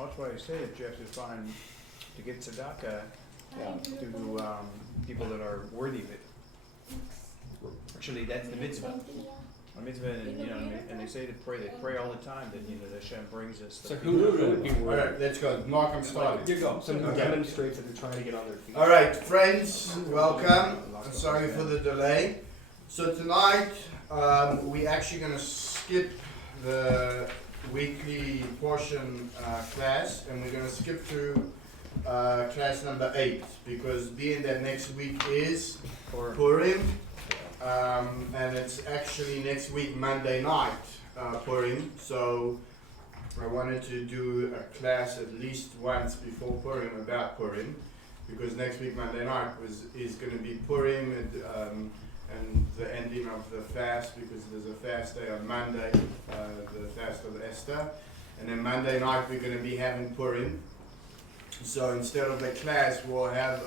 Well, that's why I say it, Jeff, is fine to get tzedakah to people that are worthy of it. Actually, that's the mitzvah. A mitzvah, and they say to pray. They pray all the time that that Hashem brings us. So who would be All worried? right, let's go. Malcolm started. You go. Someone Okay. demonstrates that they're trying to get on their feet. All right, friends, welcome. I'm sorry for the delay. So tonight, we're actually going to skip the weekly portion class, and we're going to skip through class number 8, because being that next week is Purim, and it's actually next week Monday night Purim, so I wanted to do a class at least once before Purim about Purim, because next week Monday night is going to be Purim, and the ending of the fast, because there's a fast day on Monday, the fast of Esther, and then Monday night we're going to be having Purim. So instead of the class, we'll have,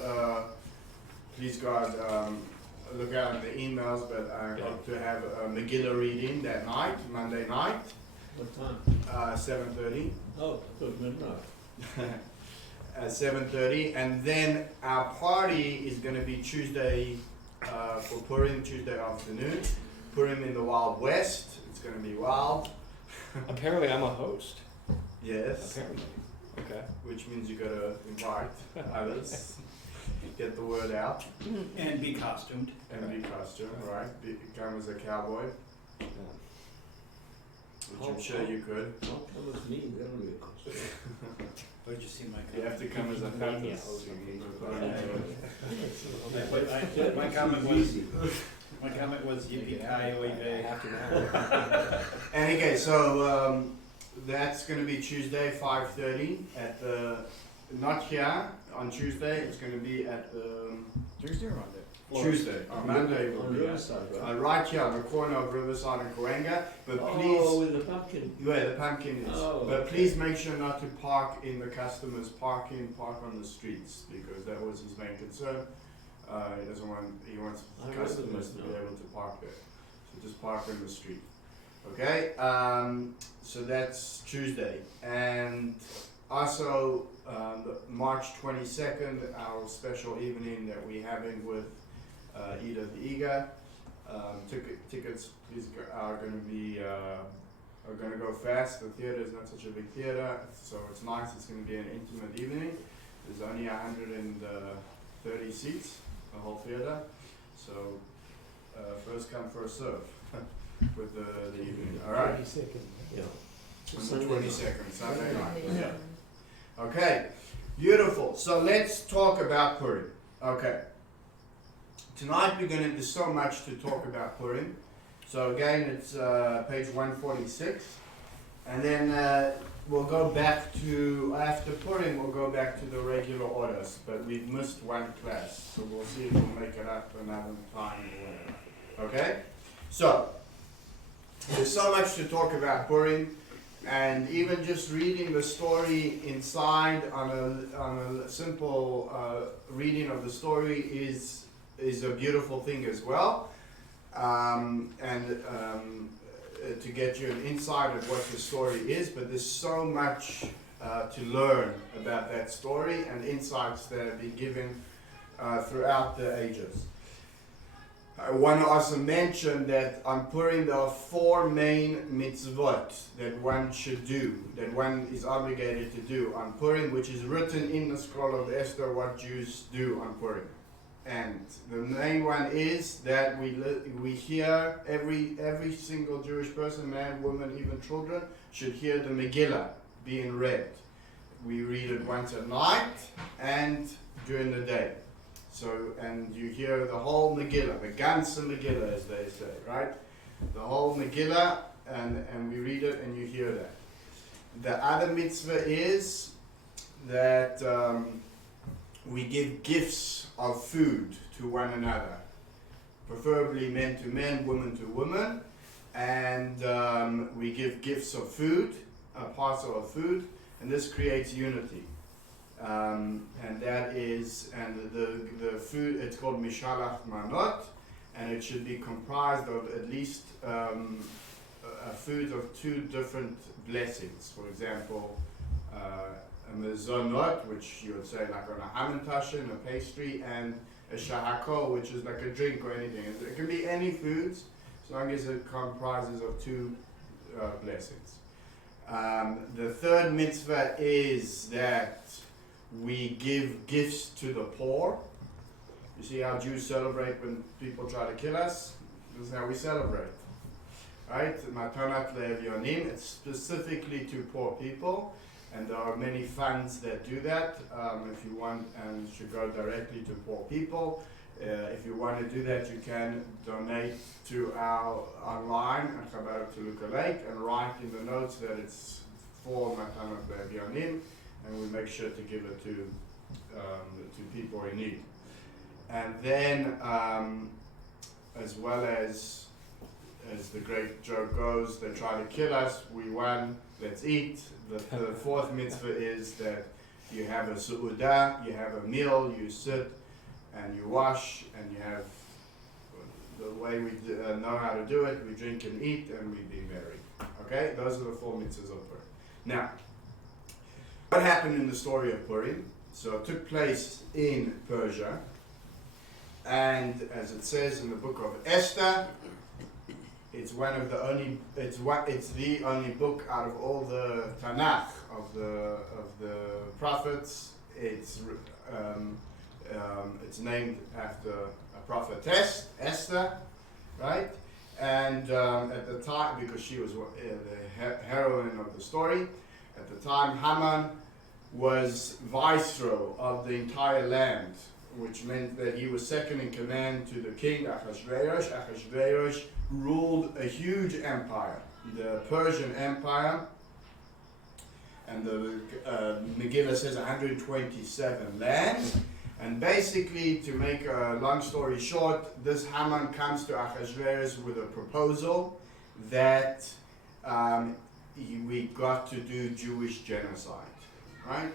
please God, look out at the emails, but I hope to have a Megillah reading that night, Monday night. What time? 7:30. Oh, good midnight. 7:30, and then our party is going to be Tuesday for Purim, Tuesday afternoon. Purim in the Wild West. It's going to be wild. Apparently, I'm a host. Yes. Apparently. Okay. Which means you got to invite others, get the word out, And be costumed. and be costumed, right? Come as a cowboy, Yeah. which I'm sure you could. Don't tell us me, that'll be a costume. Where'd you see my You have to come as a Yeah. My comment was yippee-ki-yay. I have to know. And okay, so that's going to be Tuesday, 5:30 at the, not here on Tuesday. It's going to be at the Tuesday or Monday? Tuesday. On Monday will On be the other side, right? right here on the corner of Riverside and Coenga. But Oh, please, with the pumpkin. where the pumpkin is. Oh, But okay. please make sure not to park in the customers' park on the streets, because that was his main concern. He wants I remember customers to that be now. able to park there. So just park in the street. Okay, so that's Tuesday. And also the March 22nd, our special evening that we're having with Ida the Eager. Tickets please are going to be are going to go fast. The theater is not such a big theater, so it's nice. It's going to be an intimate evening. There's only 130 seats, the whole theater. So first come, first serve with the evening. All right. Yeah. On the Sunday 22nd, Sunday night. Yeah. Okay, beautiful. So let's talk about Purim. Okay. Tonight there's so much to talk about Purim. So again, it's page 146. And then we'll go back to, after Purim, we'll go back to the regular orders. But we've missed one class. So we'll see if we'll make it up another time or whatever. Okay? So, there's so much to talk about Purim. And even just reading the story inside on a simple reading of the story is a beautiful thing as well, to get you an insight of what the story is. But there's so much to learn about that story and insights that have been given throughout the ages. I want to also mention that on Purim there are 4 main mitzvot that one should do, that one is obligated to do on Purim, which is written in the scroll of Esther, what Jews do on Purim. And the main one is that we hear, every single Jewish person, man, woman, even children, should hear the Megillah being read. We read it once at night and during the day. So, and you hear the whole Megillah, the ganze Megillah, as they say, right? The whole Megillah, and we read it and you hear that. The other mitzvah is that we give gifts of food to one another, preferably men to men, women to women, and we give gifts of food, a parcel of food, and this creates unity. And that is, and the food, it's called Mishalach Manot, and it should be comprised of at least a food of 2 different blessings. For example, a mezonot, which you would say like on a hamantashen, a pastry, and a shahako, which is like a drink or anything. It can be any foods, as long as it comprises of two blessings. The third mitzvah is that we give gifts to the poor. You see how Jews celebrate when people try to kill us? This is how we celebrate. Right? Matanat le'evyonim. It's specifically to poor people. And there are many funds that do that. If you want, and should go directly to poor people. If you want to do that, you can donate to our online at Chabad Toluca Lake and write in the notes that it's for Matanat le'evyonim, and we make sure to give it to people in need. And then, as well as the great joke goes, they try to kill us, we won, let's eat. The fourth mitzvah is that you have a su'udah, you have a meal, you sit and you wash, and you have the way we know how to do it, we drink and eat, and we be merry. Okay, those are the four mitzvahs of Purim. Now, what happened in the story of Purim? So it took place in Persia, and as it says in the book of Esther, it's the only book out of all the Tanakh of the prophets. It's named after a prophetess, Esther, right? And at the time, because she was the heroine of the story, at the time Haman was viceroy of the entire land, which meant that he was second in command to the king Ahasuerus. Ahasuerus ruled a huge empire, the Persian Empire, and the Megillah says 127 lands. And basically, to make a long story short, this Haman comes to Ahasuerus with a proposal that we got to do Jewish genocide, right?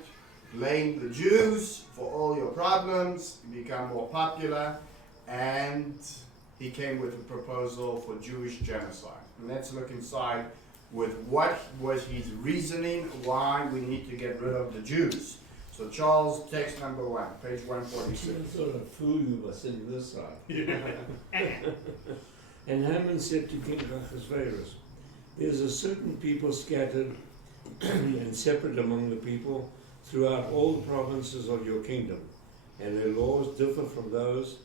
Blame the Jews for all your problems, become more popular, and he came with a proposal for Jewish genocide. And let's look inside with what was his reasoning why we need to get rid of the Jews. So Charles, text number 1, page 146. I sort of fool you by sitting this side. And Haman said to King Ahasuerus, "There's a certain people scattered and separate among the people throughout all the provinces of your kingdom, and their laws differ from those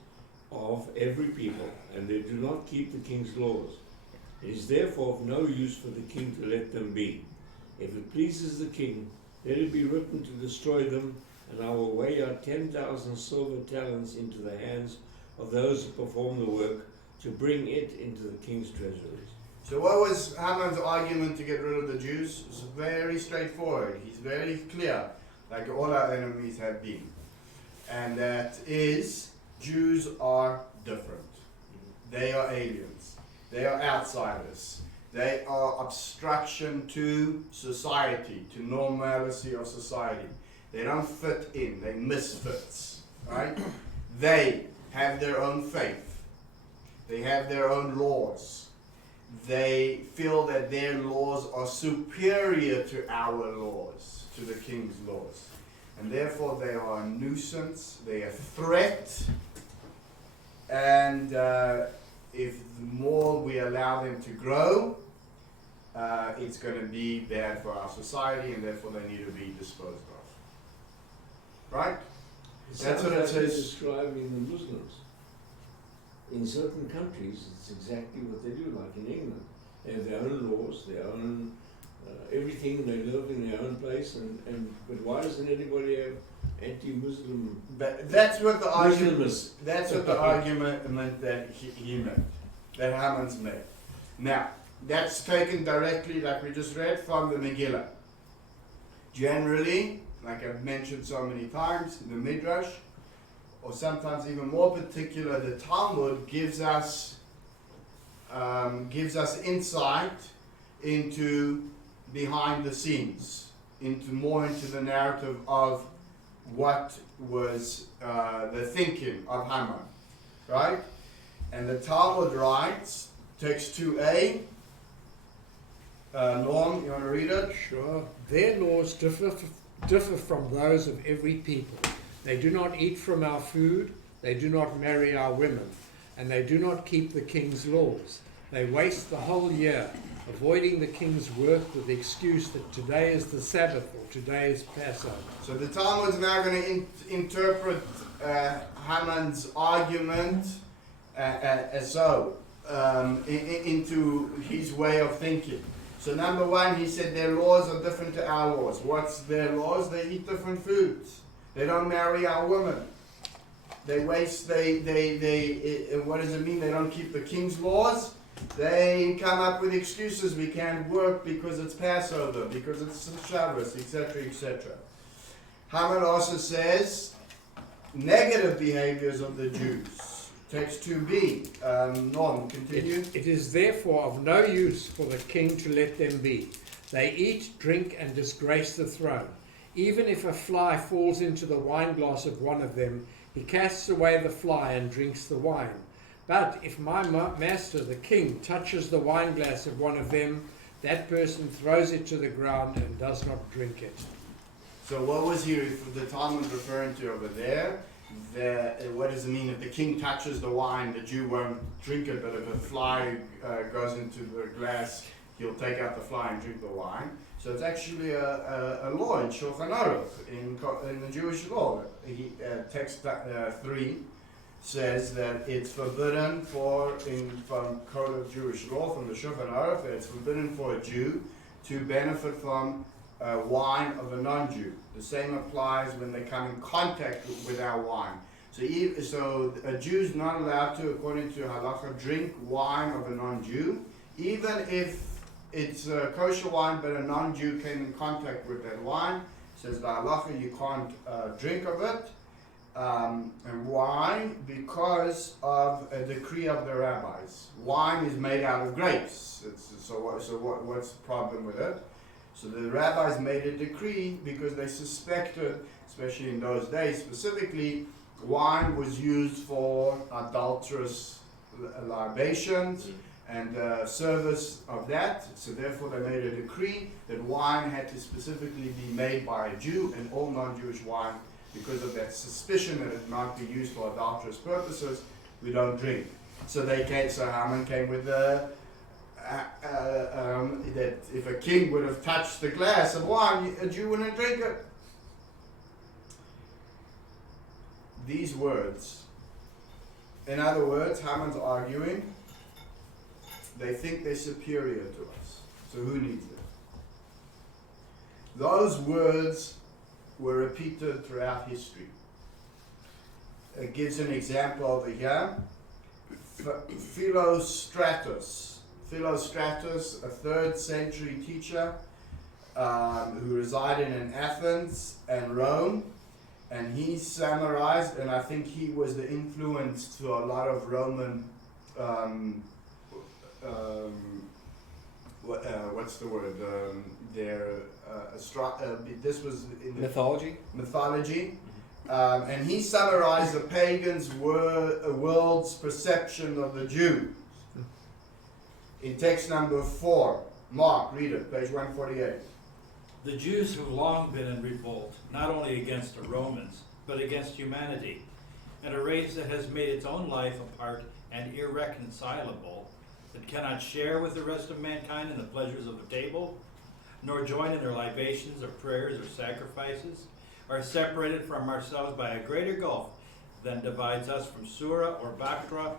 of every people, and they do not keep the king's laws. It is therefore of no use for the king to let them be. If it pleases the king, let it be written to destroy them, and I will weigh out 10,000 silver talents into the hands of those who perform the work, to bring it into the king's treasuries." So what was Haman's argument to get rid of the Jews? It's very straightforward. He's very clear, like all our enemies have been. And that is, Jews are different. They are aliens. They are outsiders. They are obstruction to society, to normalcy of society. They don't fit in. They're misfits, right? They have their own faith. They have their own laws. They feel that their laws are superior to our laws, to the king's laws. And therefore they are a nuisance, they are a threat, and if the more we allow them to grow, it's going to be bad for our society, and therefore they need to be disposed of. Right? That's what it says. Describing the Muslims. In certain countries, it's exactly what they do, like in England. They have their own laws, their own everything. They live in their own place, but why doesn't anybody have anti-Muslim? But that's what the argument. Muslimists? That's what the argument meant that he made, that Haman's made. Now, that's taken directly, like we just read, from the Megillah. Generally, like I've mentioned so many times, the Midrash, or sometimes even more particular, the Talmud gives us insight into behind the scenes, into the narrative of what was the thinking of Haman, right? And the Talmud writes, text 2a, Norm, you want to read it? Sure. Their laws differ differ from those of every people. They do not eat from our food, they do not marry our women, and they do not keep the king's laws. They waste the whole year, avoiding the king's work with the excuse that today is the Sabbath or today is Passover. So the Talmud is now going to interpret Haman's argument into his way of thinking. So number one, he said their laws are different to our laws. What's their laws? They eat different foods. They don't marry our women. They waste, what does it mean? They don't keep the king's laws. They come up with excuses. We can't work because it's Passover, because it's Shabbos, etc., etc. Haman also says negative behaviors of the Jews. Text 2b. Norm, continue. It is therefore of no use for the king to let them be. They eat, drink, and disgrace the throne. Even if a fly falls into the wineglass of one of them, he casts away the fly and drinks the wine. But if my master, the king, touches the wineglass of one of them, that person throws it to the ground and does not drink it. So what was the Talmud referring to over there? What does it mean if the king touches the wine, the Jew won't drink it, but if a fly goes into the glass, he'll take out the fly and drink the wine. So it's actually a law in Shulchan Aruch, in the Jewish law. Text 3 says that it's forbidden from Code of Jewish Law, from the Shulchan Aruch, that it's forbidden for a Jew to benefit from wine of a non-Jew. The same applies when they come in contact with our wine. So a Jew's not allowed to, according to halacha, drink wine of a non-Jew, even if it's kosher wine, but a non-Jew came in contact with that wine. Says the halacha, you can't drink of it. And why? Because of a decree of the rabbis. Wine is made out of grapes. What's the problem with it? So the rabbis made a decree because they suspected, especially in those days specifically, wine was used for adulterous libations and service of that. So therefore they made a decree that wine had to specifically be made by a Jew, and all non-Jewish wine, because of that suspicion that it might be used for adulterous purposes, we don't drink. So Haman came with that if a king would have touched the glass of wine, a Jew wouldn't drink it. These words, in other words, Haman's arguing, they think they're superior to us. So who needs them? Those words were repeated throughout history. It gives an example over here. Philostratus, a 3rd century teacher who resided in Athens and Rome, and he summarized, and I think he was the influence to a lot of Roman what's the word? This was in Mythology? Mythology. And he summarized the pagans' world's perception of the Jews. In text number 4, Mark, read it, page 148. The Jews have long been in revolt, not only against the Romans, but against humanity, and a race that has made its own life apart and irreconcilable, that cannot share with the rest of mankind in the pleasures of the table, nor join in their libations or prayers or sacrifices, are separated from ourselves by a greater gulf than divides us from Surah or Bactra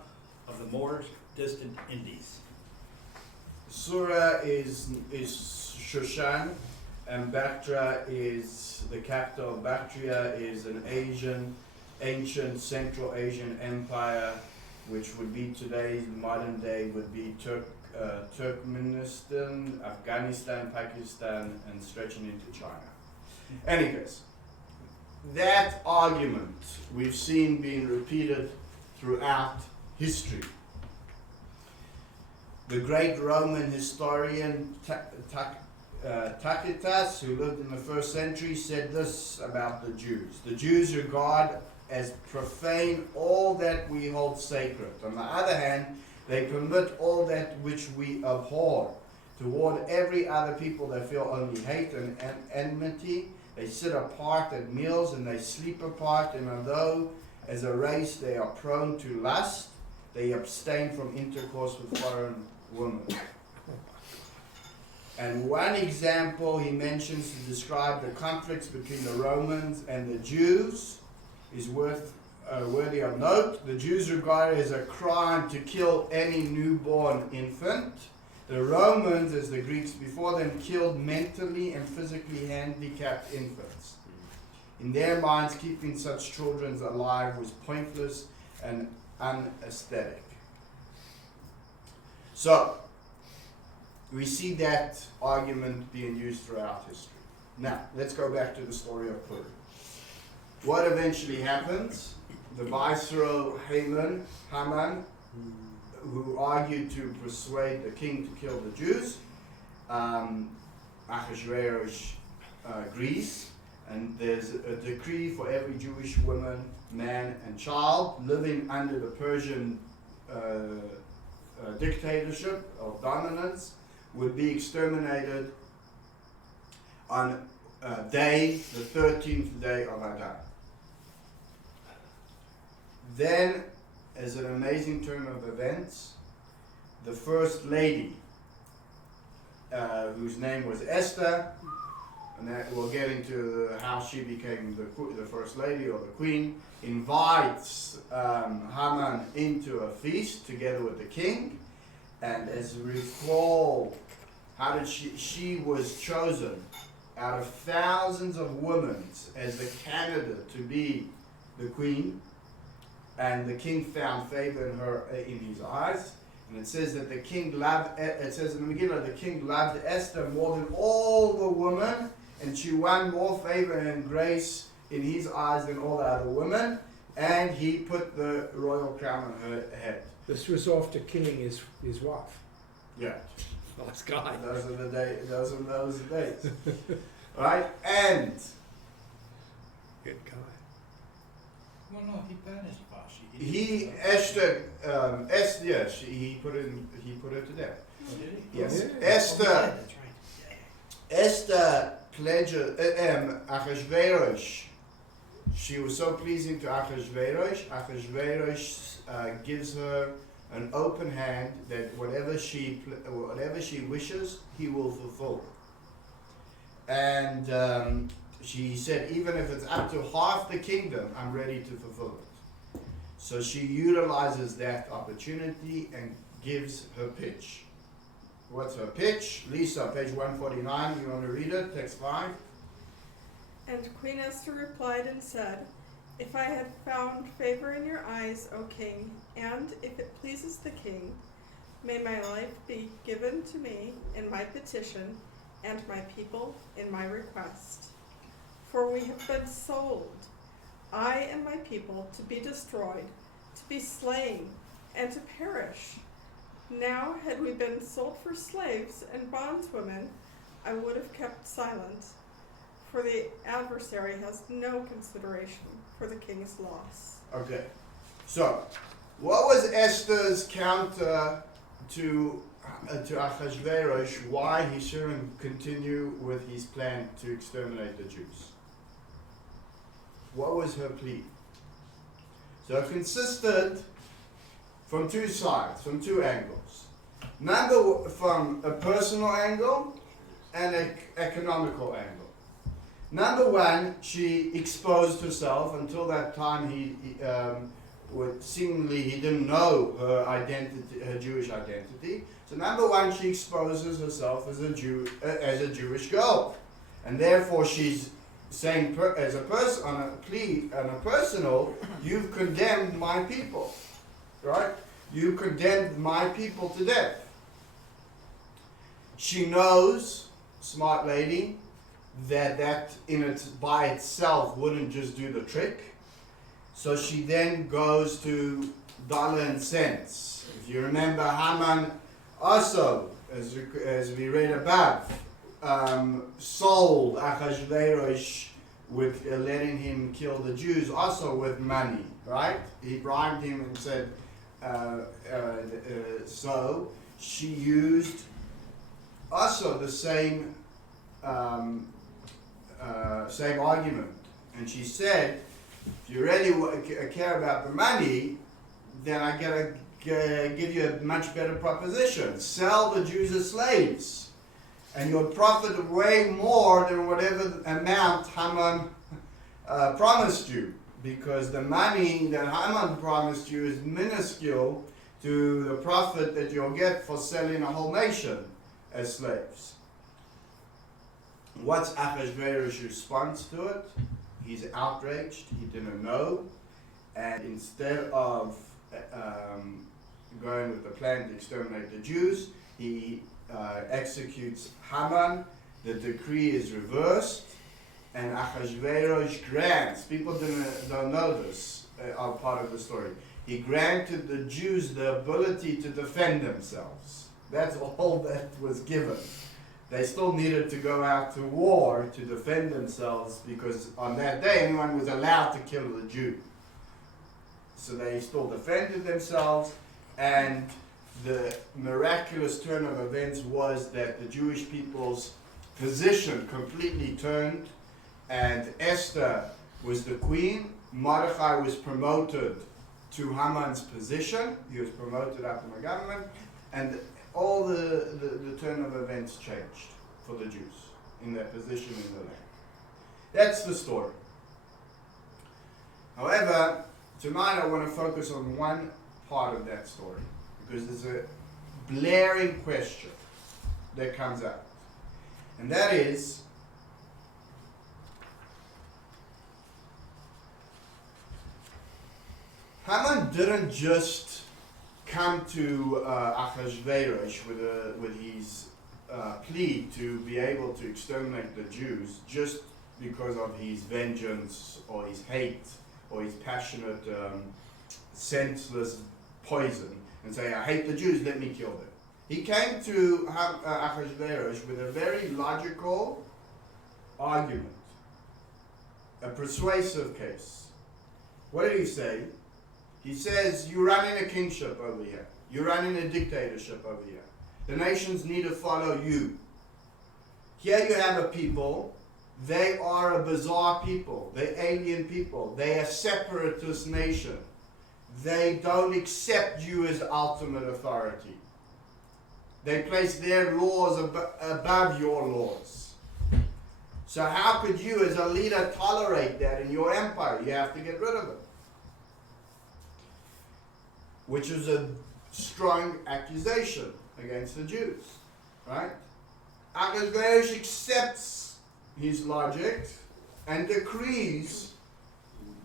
of the more distant Indies. Surah is Shushan, and Bactra is the capital. Bactria is an ancient Central Asian empire, which would be today's modern day would be Turkmenistan, Afghanistan, Pakistan, and stretching into China. Anyways, that argument we've seen being repeated throughout history. The great Roman historian Tacitus, who lived in the 1st century, said this about the Jews. The Jews regard as profane all that we hold sacred. On the other hand, they permit all that which we abhor. Toward every other people they feel only hate and enmity. They sit apart at meals and they sleep apart, and although as a race they are prone to lust, they abstain from intercourse with foreign women. And one example he mentions to describe the conflicts between the Romans and the Jews is worthy of note. The Jews regard it as a crime to kill any newborn infant. The Romans, as the Greeks before them, killed mentally and physically handicapped infants. In their minds, keeping such children alive was pointless and unaesthetic. So, we see that argument being used throughout history. Now, let's go back to the story of Purim. What eventually happens? The viceroy Haman, who argued to persuade the king to kill the Jews, Ahasuerus agrees, and there's a decree for every Jewish woman, man, and child living under the Persian dictatorship of dominance would be exterminated on the 13th day of Adar. Then, as an amazing turn of events, the first lady, whose name was Esther, and that we'll get into how she became the first lady or the queen, invites Haman into a feast together with the king. And as we recall, how did she was chosen out of thousands of women as the candidate to be the queen, and the king found favor in her in his eyes. And it says that the king loved. It says in the beginning, the king loved Esther more than all the women, and she won more favor and grace in his eyes than all the other women. And he put the royal crown on her head. This was after killing his wife. Yeah. Nice guy. Those are the days. Those are those days. Right? And Good guy. Well, no, he banished Vashti. he Esther he put her to death. Oh, did he? Yes. Yeah. Esther Oh, yeah, that's right. Esther pledged Ahasuerus. She was so pleasing to Ahasuerus. Ahasuerus gives her an open hand that whatever she wishes, he will fulfill. And she said, even if it's up to half the kingdom, I'm ready to fulfill it. So she utilizes that opportunity and gives her pitch. What's her pitch? Lisa, page 149, you want to read it? Text 5. And Queen Esther replied and said, If I had found favor in your eyes, O king, and if it pleases the king, may my life be given to me in my petition, and my people in my request. For we have been sold, I and my people, to be destroyed, to be slain, and to perish. Now, had we been sold for slaves and bondswomen, I would have kept silent, for the adversary has no consideration for the king's loss. Okay. So, what was Esther's counter to Ahasuerus, why he shouldn't continue with his plan to exterminate the Jews? What was her plea? So it consisted from two sides, from two angles. From a personal angle and an economical angle. Number one, she exposed herself. Until that time, seemingly he didn't know her identity, her Jewish identity. So number one, she exposes herself as a Jewish girl, and therefore she's saying, as a person, on a personal, you've condemned my people, right? You condemned my people to death. She knows, smart lady, that by itself wouldn't just do the trick. So she then goes to dollar and cents. If you remember, Haman also, as we read above, sold Ahasuerus with letting him kill the Jews, also with money, right? He bribed him and said, so she used also the same same argument. And she said, if you really care about the money, then I gotta give you a much better proposition. Sell the Jews as slaves, and you'll profit way more than whatever amount Haman promised you, because the money that Haman promised you is minuscule to the profit that you'll get for selling a whole nation as slaves. What's Achashverosh's response to it? He's outraged, he didn't know, and instead of going with the plan to exterminate the Jews, he executes Haman. The decree is reversed, and Achashverosh grants, people don't know this, are part of the story, he granted the Jews the ability to defend themselves. That's all that was given. They still needed to go out to war to defend themselves, because on that day anyone was allowed to kill a Jew. So they still defended themselves, and the miraculous turn of events was that the Jewish people's position completely turned, and Esther was the queen. Mordechai was promoted to Haman's position. He was promoted up in the government, and all the turn of events changed for the Jews in their position in the land. That's the story. However, tonight I want to focus on one part of that story, because there's a blaring question that comes up. And that is, Haman didn't just come to Achashverosh with his plea to be able to exterminate the Jews just because of his vengeance or his hate or his passionate, senseless poison, and say, I hate the Jews, let me kill them. He came to Achashverosh with a very logical argument, a persuasive case. What did he say? He says, you're running a kingship over here. You're running a dictatorship over here. The nations need to follow you. Here you have a people. They are a bizarre people. They're alien people. They're a separatist nation. They don't accept you as ultimate authority. They place their laws above your laws. So how could you as a leader tolerate that in your empire? You have to get rid of it. Which is a strong accusation against the Jews, right? Achashverosh accepts his logic and decrees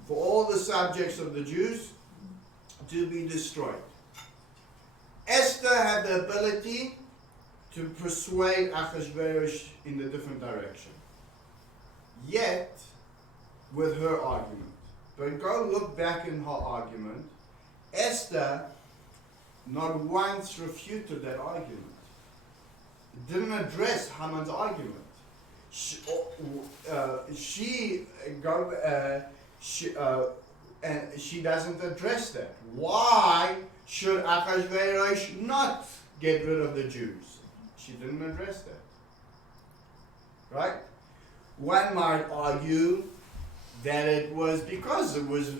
for all the subjects of the Jews to be destroyed. Esther had the ability to persuade Achashverosh in the different direction, yet with her argument. But go look back in her argument. Esther not once refuted that argument. Didn't address Haman's argument. And she doesn't address that. Why should Achashverosh not get rid of the Jews? She didn't address that. Right? One might argue that it was because it was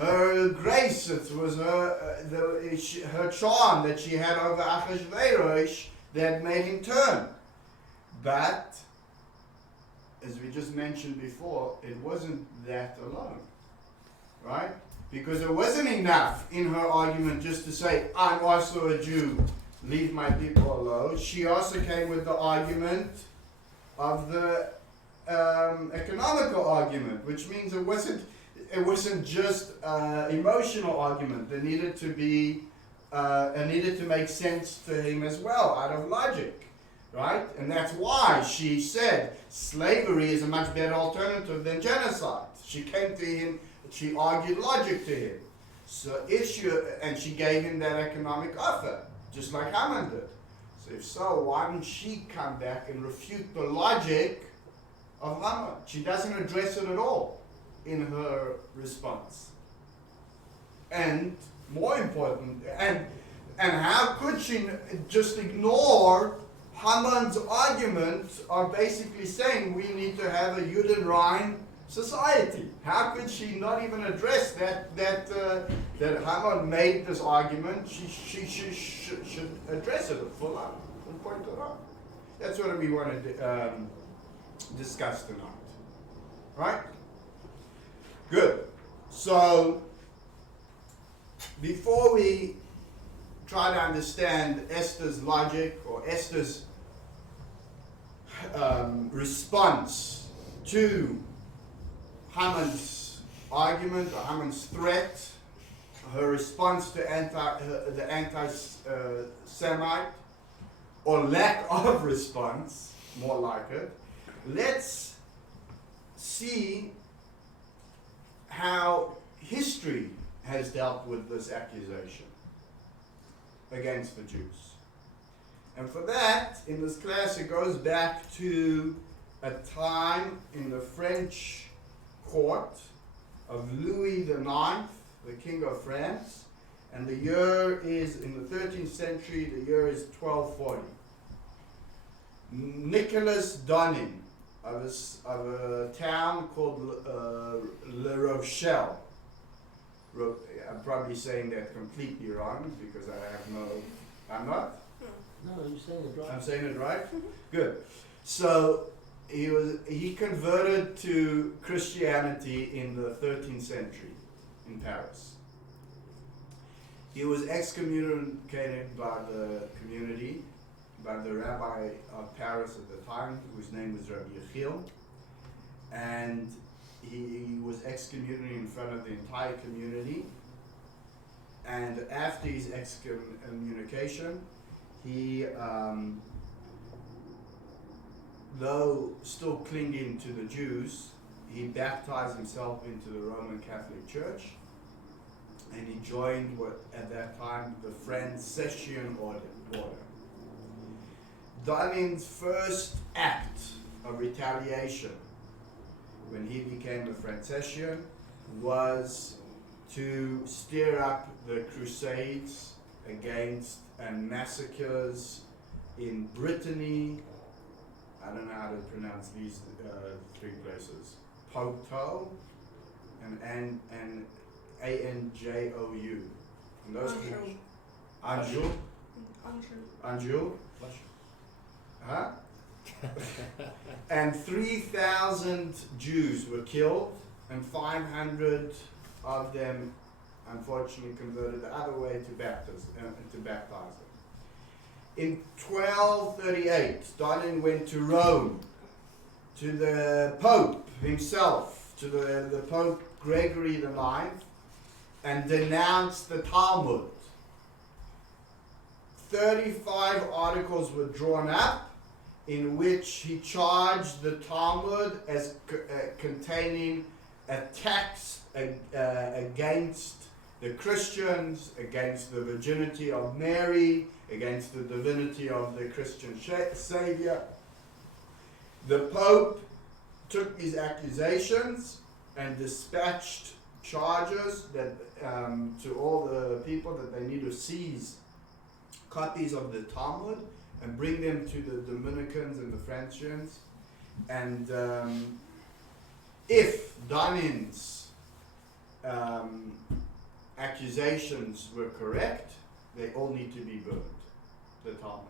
her grace, it was her charm that she had over Achashverosh that made him turn. But, as we just mentioned before, it wasn't that alone. Right? Because it wasn't enough in her argument just to say, I'm also a Jew, leave my people alone. She also came with the argument of the economical argument, which means it wasn't just emotional argument. There needed to be it needed to make sense to him as well, out of logic, right? And that's why she said slavery is a much better alternative than genocide. She came to him, she argued logic to him. So and she gave him that economic offer, just like Haman did. So if so, why didn't she come back and refute the logic of Haman? She doesn't address it at all in her response. And more important, and how could she just ignore Haman's arguments are basically saying we need to have a Judenrein society. How could she not even address that Haman made this argument? She should address it full out and point it out. That's what we want to discuss tonight. Right? Good. So, before we try to understand Esther's logic or Esther's response to Haman's argument or Haman's threat, her response to the anti-Semite, or lack of response, more like it, let's see how history has dealt with this accusation against the Jews. And for that, in this class, it goes back to a time in the French court of Louis IX, the King of France, and the year is, in the 13th century, the year is 1240. Nicholas Donning of a town called La Rochelle. I'm probably saying that completely wrong because I'm not? No, you're saying it right. I'm saying it right? Good. So he converted to Christianity in the 13th century in Paris. He was excommunicated by the community, by the rabbi of Paris at the time, whose name was Rabbi Yechiel, and he was excommunicated in front of the entire community. And after his excommunication, he, though still clinging to the Jews, he baptized himself into the Roman Catholic Church, and he joined what at that time the Franciscan order. Dunning's first act of retaliation when he became a Franciscan was to stir up the Crusades against and massacres in Brittany. I don't know how to pronounce these three places. Poitou and Anjou. And those Anjou. Anjou. Huh? And 3,000 Jews were killed, and 500 of them unfortunately converted the other way to baptize them. In 1238, Stalin went to Rome, to the Pope himself, to the Pope Gregory IX, and denounced the Talmud. 35 articles were drawn up in which he charged the Talmud as containing attacks against the Christians, against the virginity of Mary, against the divinity of the Christian Savior. The Pope took these accusations and dispatched charges that to all the people that they need to seize copies of the Talmud and bring them to the Dominicans and the Franciscans. And if Dunning's accusations were correct, they all need to be burned, the Talmud.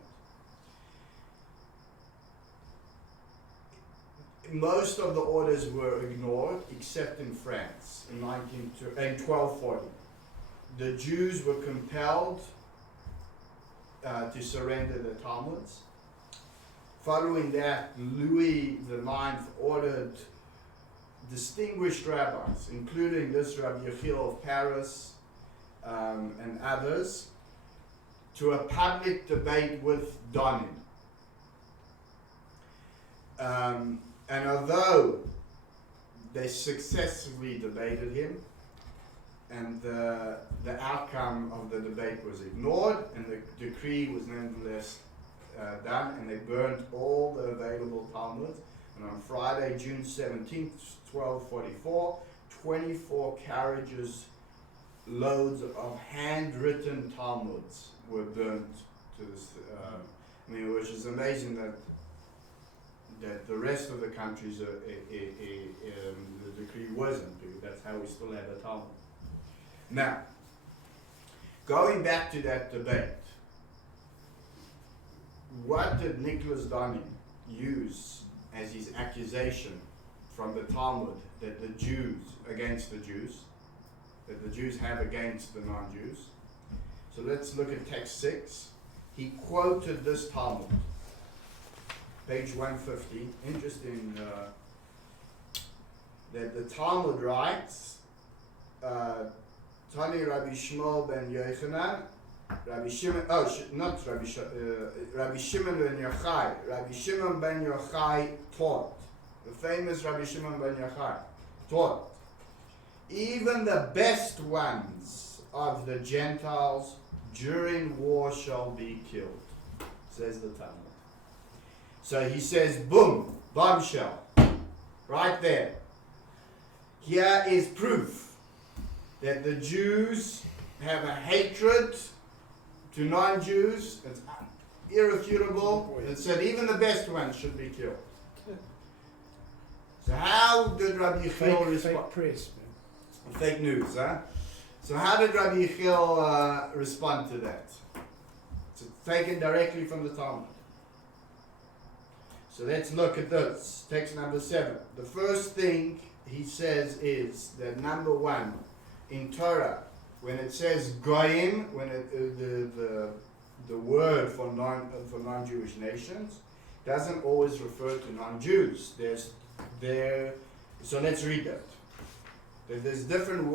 Most of the orders were ignored, except in France in 1240. The Jews were compelled to surrender the Talmuds. Following that, Louis IX ordered distinguished rabbis, including this Rabbi Yechiel of Paris and others, to a public debate with Donning. And although they successfully debated him, and the outcome of the debate was ignored, and the decree was nonetheless done, and they burned all the available Talmuds. And on Friday, June 17th, 1244, 24 carriages loads of handwritten Talmuds were burnt to this. I mean, which is amazing that the rest of the countries, the decree wasn't, because that's how we still have a Talmud. Now, going back to that debate, what did Nicholas Donning use as his accusation from the Talmud that the Jews, against the Jews, that the Jews have against the non-Jews? So let's look at text 6. He quoted this Talmud, page 150. Interesting that the Talmud writes, Tani Rabbi Shmuel ben Yochanan, Rabbi Shimon, Rabbi Shimon ben Yochai. Rabbi Shimon ben Yochai taught, the famous Rabbi Shimon ben Yochai taught, even the best ones of the Gentiles during war shall be killed, says the Talmud. So he says, boom, bombshell, right there. Here is proof that the Jews have a hatred to non-Jews. It's irrefutable. It said even the best ones should be killed. So how did Rabbi Yechiel respond? Fake press, man. Fake news, huh? So how did Rabbi Yechiel respond to that? It's taken directly from the Talmud. So let's look at this. Text number 7. The first thing he says is that number 1, in Torah, when it says goyim, when the word for non-Jewish nations doesn't always refer to non-Jews. So let's read that. There's different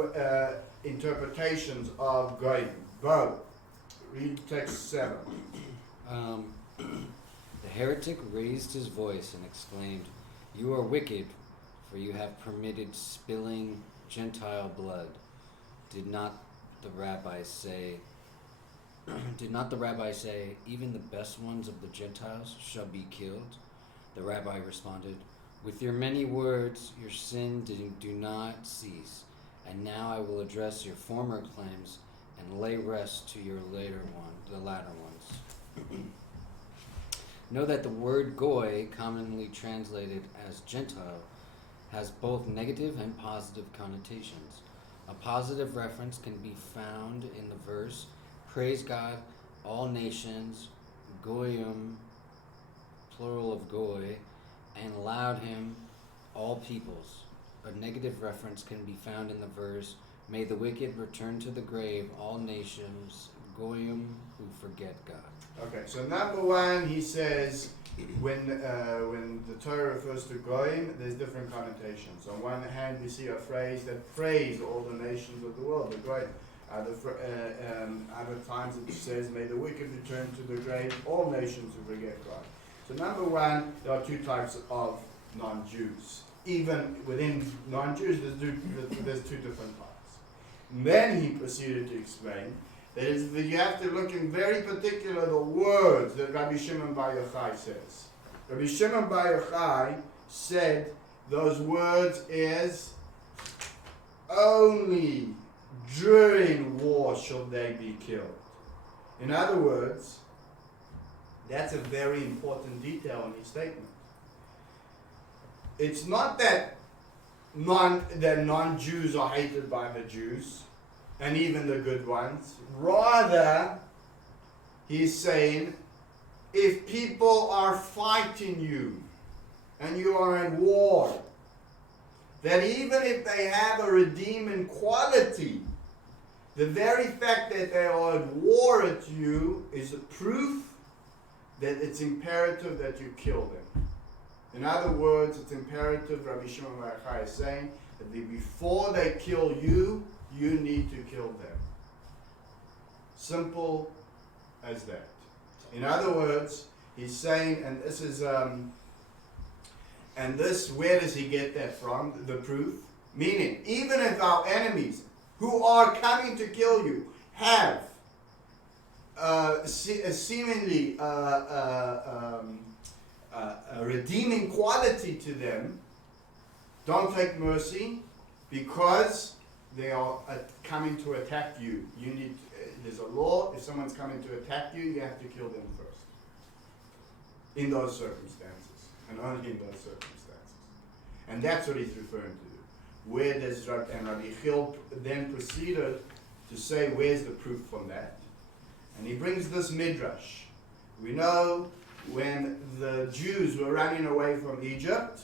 interpretations of goyim. Go. Read text 7. The heretic raised his voice and exclaimed, "You are wicked, for you have permitted spilling Gentile blood. Did not the rabbis say, even the best ones of the Gentiles shall be killed?" The rabbi responded, "With your many words, your sin do not cease. And now I will address your former claims and lay rest to your the latter ones. Know that the word goy, commonly translated as Gentile, has both negative and positive connotations. A positive reference can be found in the verse, praise God, all nations, goyim, plural of goy, and allowed him, all peoples. A negative reference can be found in the verse, may the wicked return to the grave, all nations, goyim, who forget God. Okay, so number 1, he says, when the Torah refers to goyim, there's different connotations. On one hand, we see a phrase that praise all the nations of the world, the goyim. Other times it says, may the wicked return to the grave, all nations who forget God. So number 1, there are 2 types of non-Jews. Even within non-Jews, there's 2 different types. And then he proceeded to explain that you have to look in very particular the words that Rabbi Shimon Bar Yochai says. Rabbi Shimon Bar Yochai said those words is only during war shall they be killed. In other words, that's a very important detail in his statement. It's not that non-Jews are hated by the Jews, and even the good ones. Rather, he's saying, if people are fighting you, and you are in war, that even if they have a redeeming quality, the very fact that they are at war at you is a proof that it's imperative that you kill them. In other words, it's imperative, Rabbi Shimon Bar Yochai is saying, that before they kill you, you need to kill them. Simple as that. In other words, he's saying, and this is, where does he get that from? The proof? Meaning, even if our enemies, who are coming to kill you, have seemingly a redeeming quality to them, don't take mercy, because they are coming to attack you. There's a law, if someone's coming to attack you, you have to kill them first. in those circumstances, and only in those circumstances. And that's what he's referring to. Where does and Rabbi Yechiel then proceeded to say, where's the proof from that? And he brings this midrash. We know when the Jews were running away from Egypt,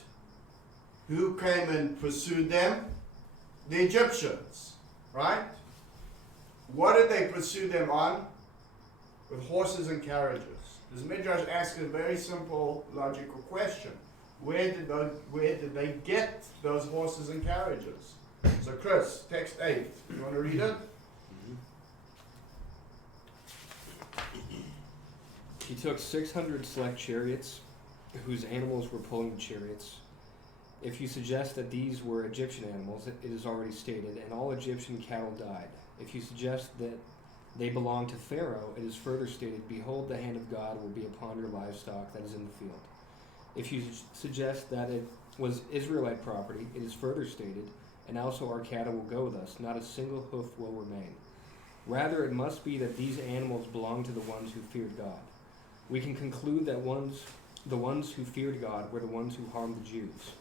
who came and pursued them? The Egyptians, right? What did they pursue them on? With horses and carriages. This midrash asks a very simple logical question. Where did they get those horses and carriages? So Chris, text 8. You want to read it? He took 600 select chariots, whose animals were pulling the chariots. If you suggest that these were Egyptian animals, it is already stated, and all Egyptian cattle died. If you suggest that they belong to Pharaoh, it is further stated, behold, the hand of God will be upon your livestock that is in the field. If you suggest that it was Israelite property, it is further stated, and also our cattle will go with us, not a single hoof will remain. Rather, it must be that these animals belong to the ones who feared God. We can conclude that the ones who feared God were the ones who harmed the Jews.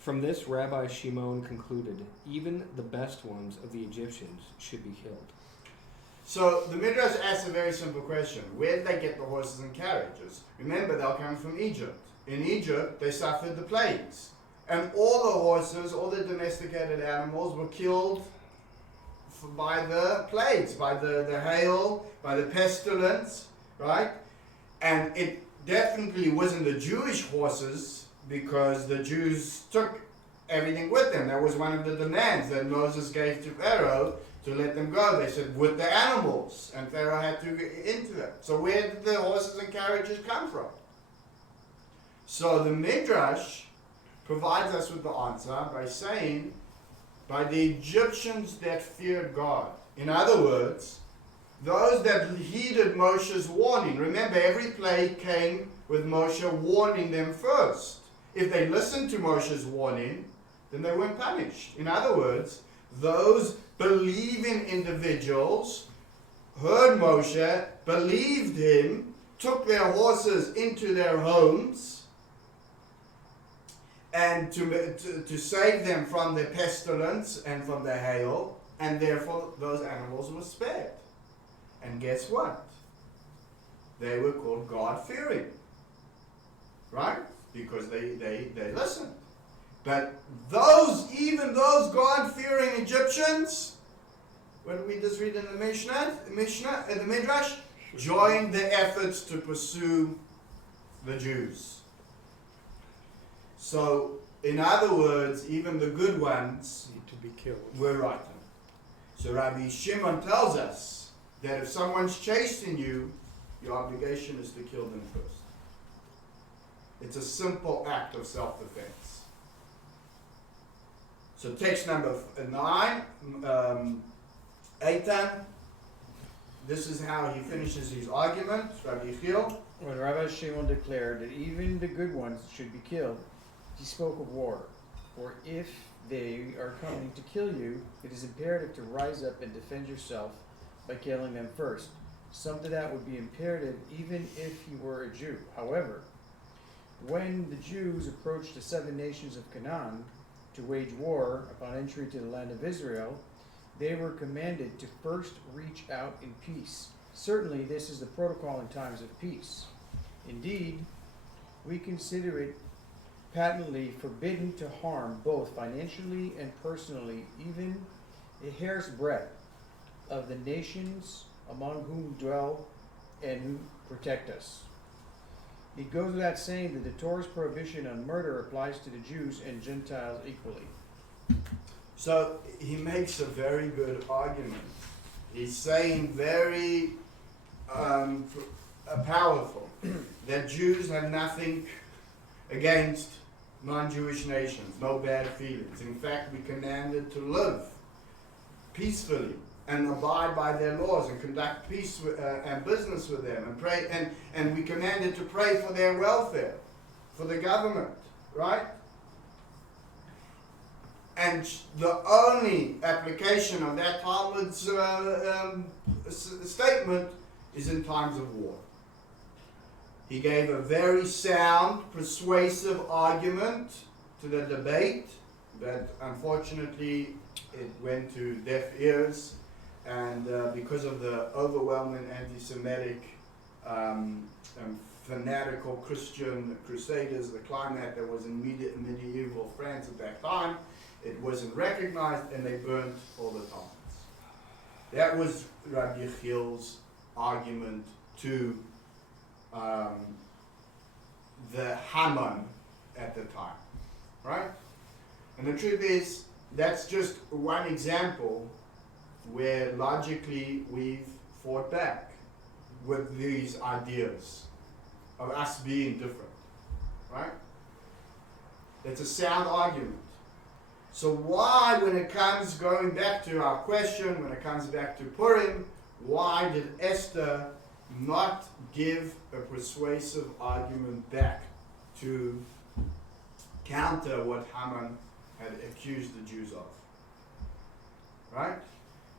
From this, Rabbi Shimon concluded, even the best ones of the Egyptians should be killed. So the Midrash asks a very simple question. Where did they get the horses and carriages? Remember, they'll come from Egypt. In Egypt, they suffered the plagues. And all the horses, all the domesticated animals were killed by the plagues, by the hail, by the pestilence, right? And it definitely wasn't the Jewish horses, because the Jews took everything with them. That was one of the demands that Moses gave to Pharaoh to let them go. They said, with the animals. And Pharaoh had to get into them. So where did the horses and carriages come from? So the Midrash provides us with the answer by saying, by the Egyptians that feared God. In other words, those that heeded Moshe's warning. Remember, every plague came with Moshe warning them first. If they listened to Moshe's warning, then they weren't punished. In other words, those believing individuals heard Moshe, believed him, took their horses into their homes, and to save them from the pestilence and from the hail, and therefore those animals were spared. And guess what? They were called God-fearing. Right? Because they listened. But even those God-fearing Egyptians, what did we just read in the Midrash? Joined the efforts to pursue the Jews. So, in other words, even the good ones Need to be killed. were rotten. So Rabbi Shimon tells us that if someone's chasing you, your obligation is to kill them first. It's a simple act of self-defense. So text number 9, Eitan, this is how he finishes his argument, Rabbi Yechiel. When Rabbi Shimon declared that even the good ones should be killed, he spoke of war. For if they are coming to kill you, it is imperative to rise up and defend yourself by killing them first. Something that would be imperative even if you were a Jew. However, when the Jews approached the 7 nations of Canaan to wage war upon entry to the land of Israel, they were commanded to first reach out in peace. Certainly, this is the protocol in times of peace. Indeed, we consider it patently forbidden to harm both financially and personally even a hair's breadth of the nations among whom dwell and who protect us. It goes without saying that the Torah's prohibition on murder applies to the Jews and Gentiles equally. So he makes a very good argument. He's saying very powerful that Jews have nothing against non-Jewish nations, no bad feelings. In fact, we commanded to live peacefully and abide by their laws and conduct peace and business with them and pray, and we commanded to pray for their welfare, for the government, right? And the only application of that Talmud's statement is in times of war. He gave a very sound, persuasive argument to the debate, but unfortunately it went to deaf ears, and because of the overwhelming anti-Semitic fanatical Christian crusaders, the climate that was in medieval France at that time, it wasn't recognized, and they burnt all the Talmuds. That was Rabbi Yechiel's argument to the Haman at the time, right? And the truth is, that's just one example where logically we've fought back with these ideas of us being different, right? It's a sound argument. So why, when it comes, going back to our question, when it comes back to Purim, why did Esther not give a persuasive argument back to counter what Haman had accused the Jews of? Right?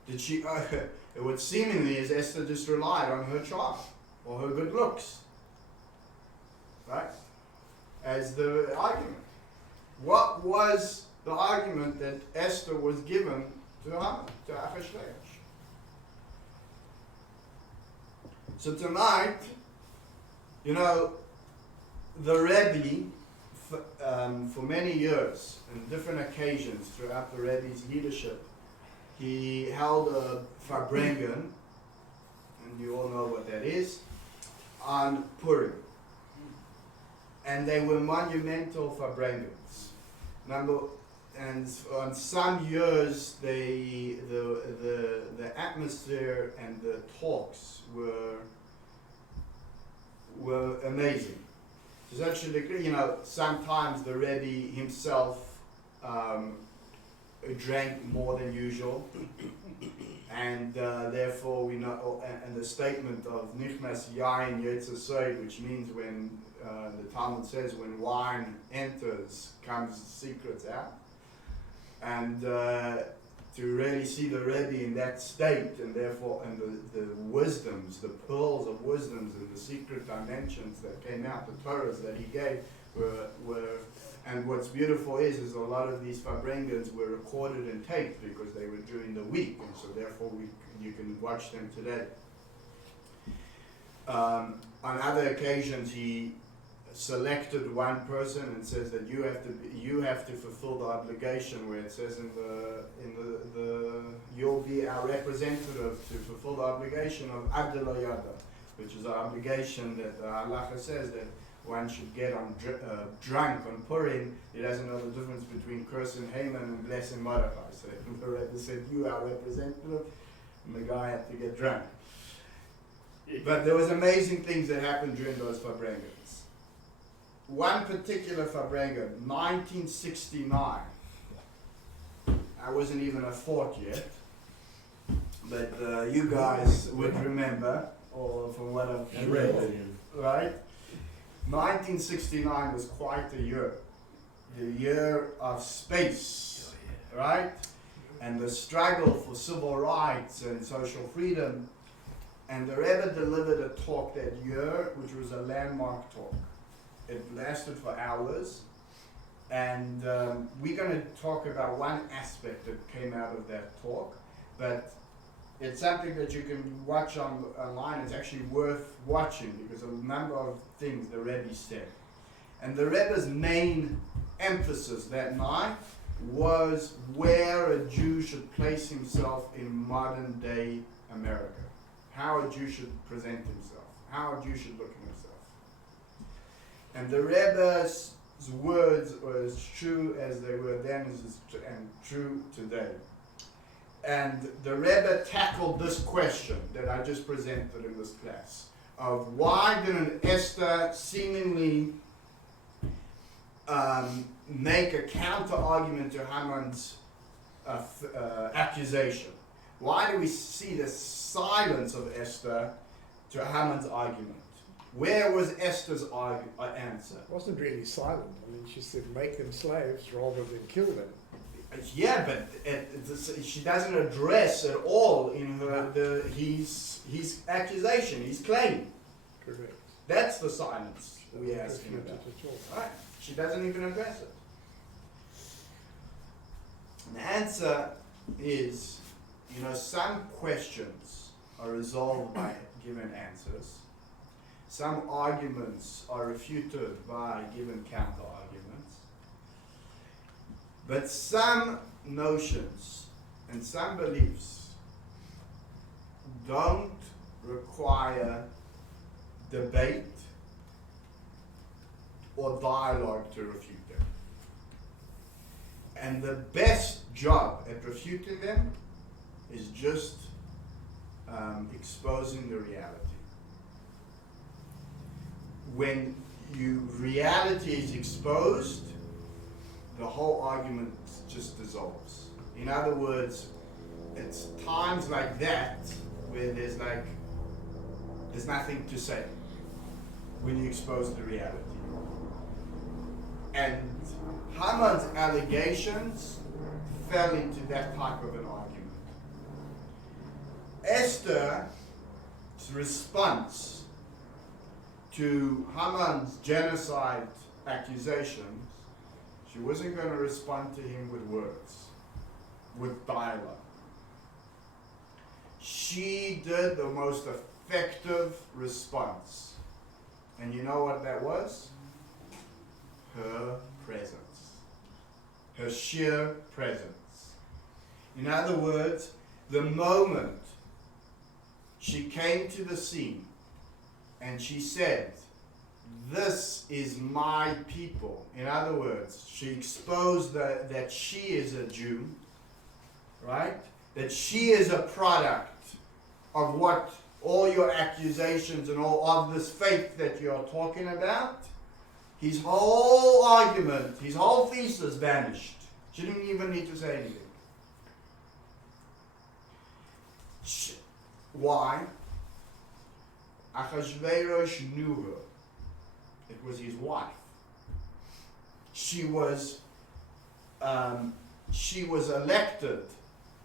Did she? It would seemingly as Esther just relied on her charm or her good looks, right? As the argument. What was the argument that Esther was given to Haman, to Achashverosh? So tonight, you know, the Rebbe, for many years, on different occasions throughout the Rebbe's leadership, he held a Farbrengen, and you all know what that is, on Purim. And they were monumental Farbrengens. And on some years, the atmosphere and the talks were amazing. It's actually, you know, sometimes the Rebbe himself drank more than usual, and therefore we know. And the statement of Nichnas Yain Yetzer Soid, which means when the Talmud says when wine enters, comes secrets out. And to really see the Rebbe in that state, and therefore, and the wisdoms, the pearls of wisdoms, and the secret dimensions that came out, the Torahs that he gave were. And what's beautiful is a lot of these Farbrengens were recorded and taped because they were during the week, and so therefore you can watch them today. On other occasions, he selected one person and says that you have to fulfill the obligation, where it says in the you'll be our representative to fulfill the obligation of Abdullah Yada, which is an obligation that the halacha says that one should get on drunk on Purim. He doesn't know the difference between cursing Haman and blessing Mordechai. So the Rebbe said, you are representative, and the guy had to get drunk. But there was amazing things that happened during those Farbrengens. One particular Farbrengen, 1969. I wasn't even a thought yet, but you guys would remember, or from what I've read, right? 1969 was quite a year. The year of space, right? And the struggle for civil rights and social freedom. And the Rebbe delivered a talk that year, which was a landmark talk. It lasted for hours. And we're going to talk about one aspect that came out of that talk. But it's something that you can watch online. It's actually worth watching because of a number of things the Rebbe said. And the Rebbe's main emphasis that night was where a Jew should place himself in modern day America. How a Jew should present himself. How a Jew should look at himself. And the Rebbe's words were as true as they were then and true today. And the Rebbe tackled this question that I just presented in this class of why didn't Esther seemingly make a counter argument to Haman's accusation? Why do we see the silence of Esther to Haman's argument? Where was Esther's answer? It wasn't really silent. I mean, she said, make them slaves rather than kill them. Yeah, but she doesn't address at all in her his accusation, his claim. Correct. That's the silence we're asking Refute about. it at all. Right? She doesn't even address it. The answer is, some questions are resolved by given answers. Some arguments are refuted by given counter-arguments. But some notions and some beliefs don't require debate or dialogue to refute them. And the best job at refuting them is just exposing the reality. When reality is exposed, the whole argument just dissolves. In other words, it's times like that where there's nothing to say when you expose the reality. And Haman's allegations fell into that type of an argument. Esther's response to Haman's genocide accusations, she wasn't going to respond to him with words, with dialogue. She did the most effective response. And you know what that was? Her presence. Her sheer presence. In other words, the moment she came to the scene and she said, "This is my people." In other words, she exposed that she is a Jew, right? That she is a product of what all your accusations and all of this faith that you're talking about. His whole argument, his whole thesis vanished. She didn't even need to say anything. Why? Achashverosh knew her. It was his wife. She was elected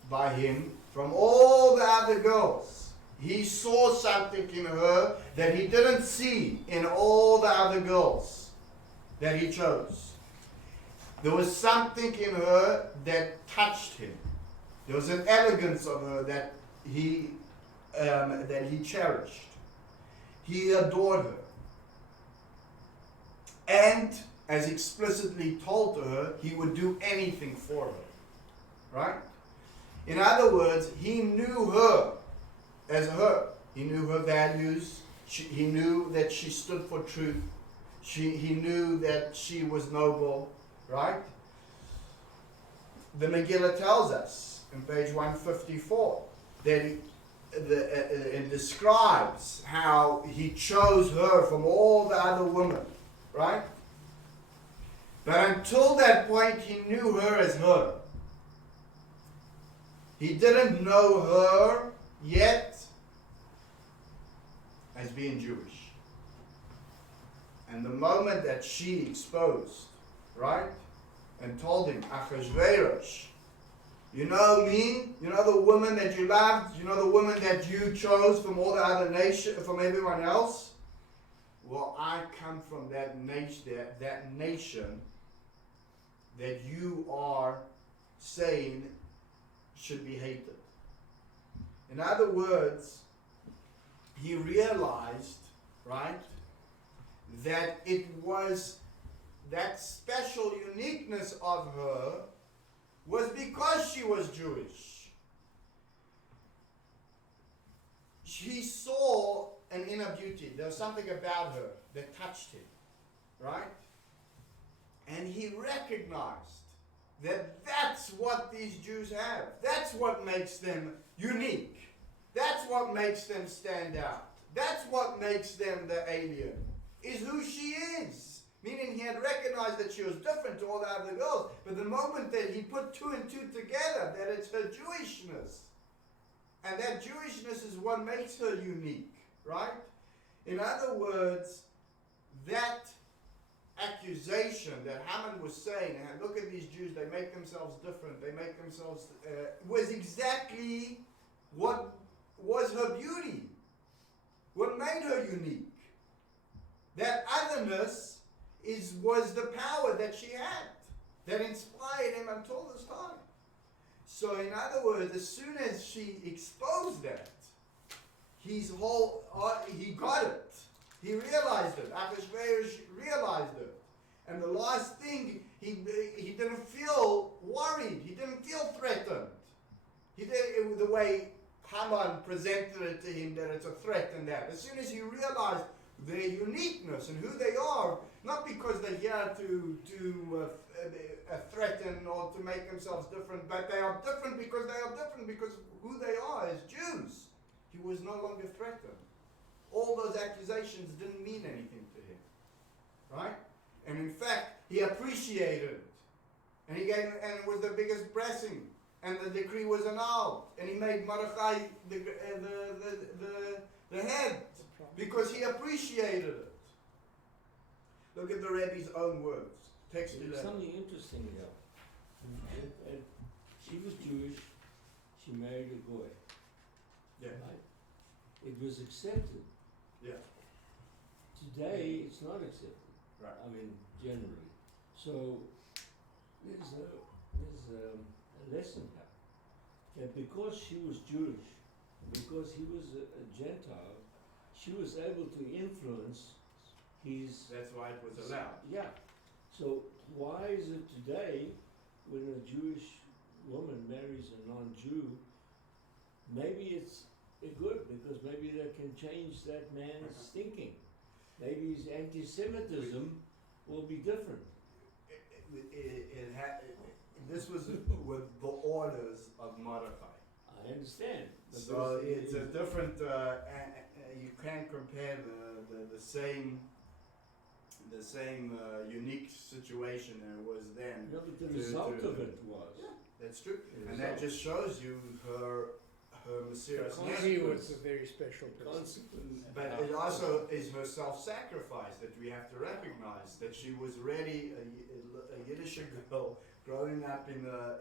by him from all the other girls. He saw something in her that he didn't see in all the other girls that he chose. There was something in her that touched him. There was an elegance of her that he cherished. He adored her. And, as explicitly told to her, he would do anything for her. Right? In other words, he knew her as her. He knew her values. He knew that she stood for truth. He knew that she was noble. Right? The Megillah tells us in page 154 that it describes how he chose her from all the other women. Right? But until that point, he knew her as her. He didn't know her yet as being Jewish. And the moment that she exposed, right, and told him, Achashverosh, you know me, you know the woman that you loved, you know the woman that you chose from all the other nation, from everyone else? Well, I come from that nation that you are saying should be hated. In other words, he realized, right, that it was that special uniqueness of her was because she was Jewish. He saw an inner beauty. There was something about her that touched him, right? And he recognized that that's what these Jews have. That's what makes them unique. That's what makes them stand out. That's what makes them the alien, is who she is. Meaning he had recognized that she was different to all the other girls. But the moment that he put two and two together, that it's her Jewishness. And that Jewishness is what makes her unique, right? In other words, that accusation that Haman was saying, and look at these Jews, they make themselves different, they make themselves, was exactly what was her beauty, what made her unique. That otherness was the power that she had, that inspired him until this time. So in other words, as soon as she exposed that, his whole, he got it. He realized it. Ahasuerus realized it. And the last thing, he didn't feel worried. He didn't feel threatened. The way Haman presented it to him, that it's a threat and that. As soon as he realized their uniqueness and who they are, not because they're here to threaten or to make themselves different, but they are different because of who they are as Jews. He was no longer threatened. All those accusations didn't mean anything to him. Right? And in fact, he appreciated it. And it was the biggest blessing. And the decree was annulled. And he made Mordechai the head. Because he appreciated it. Look at the Rebbe's own words. Text 11. There's something interesting here. And she was Jewish. She married a goy. Yeah. Right? It was accepted. Yeah. Today, it's not accepted. Right. I mean, generally. So there's a lesson here. That because she was Jewish, because he was a Gentile, she was able to influence his... That's why it was allowed. Yeah. So why is it today, when a Jewish woman marries a non-Jew, maybe it's good, because maybe they can change that man's thinking. Maybe his anti-Semitism will be different. This was with the orders of Mordechai. I understand. So it's a different. You can't compare the same unique situation there was then. No, but the result of it was. Yeah, that's true, and that just shows you her mysterious He was a very special person. Consequence. But it also is her self-sacrifice that we have to recognize, that she was ready, a Yiddish girl growing up in the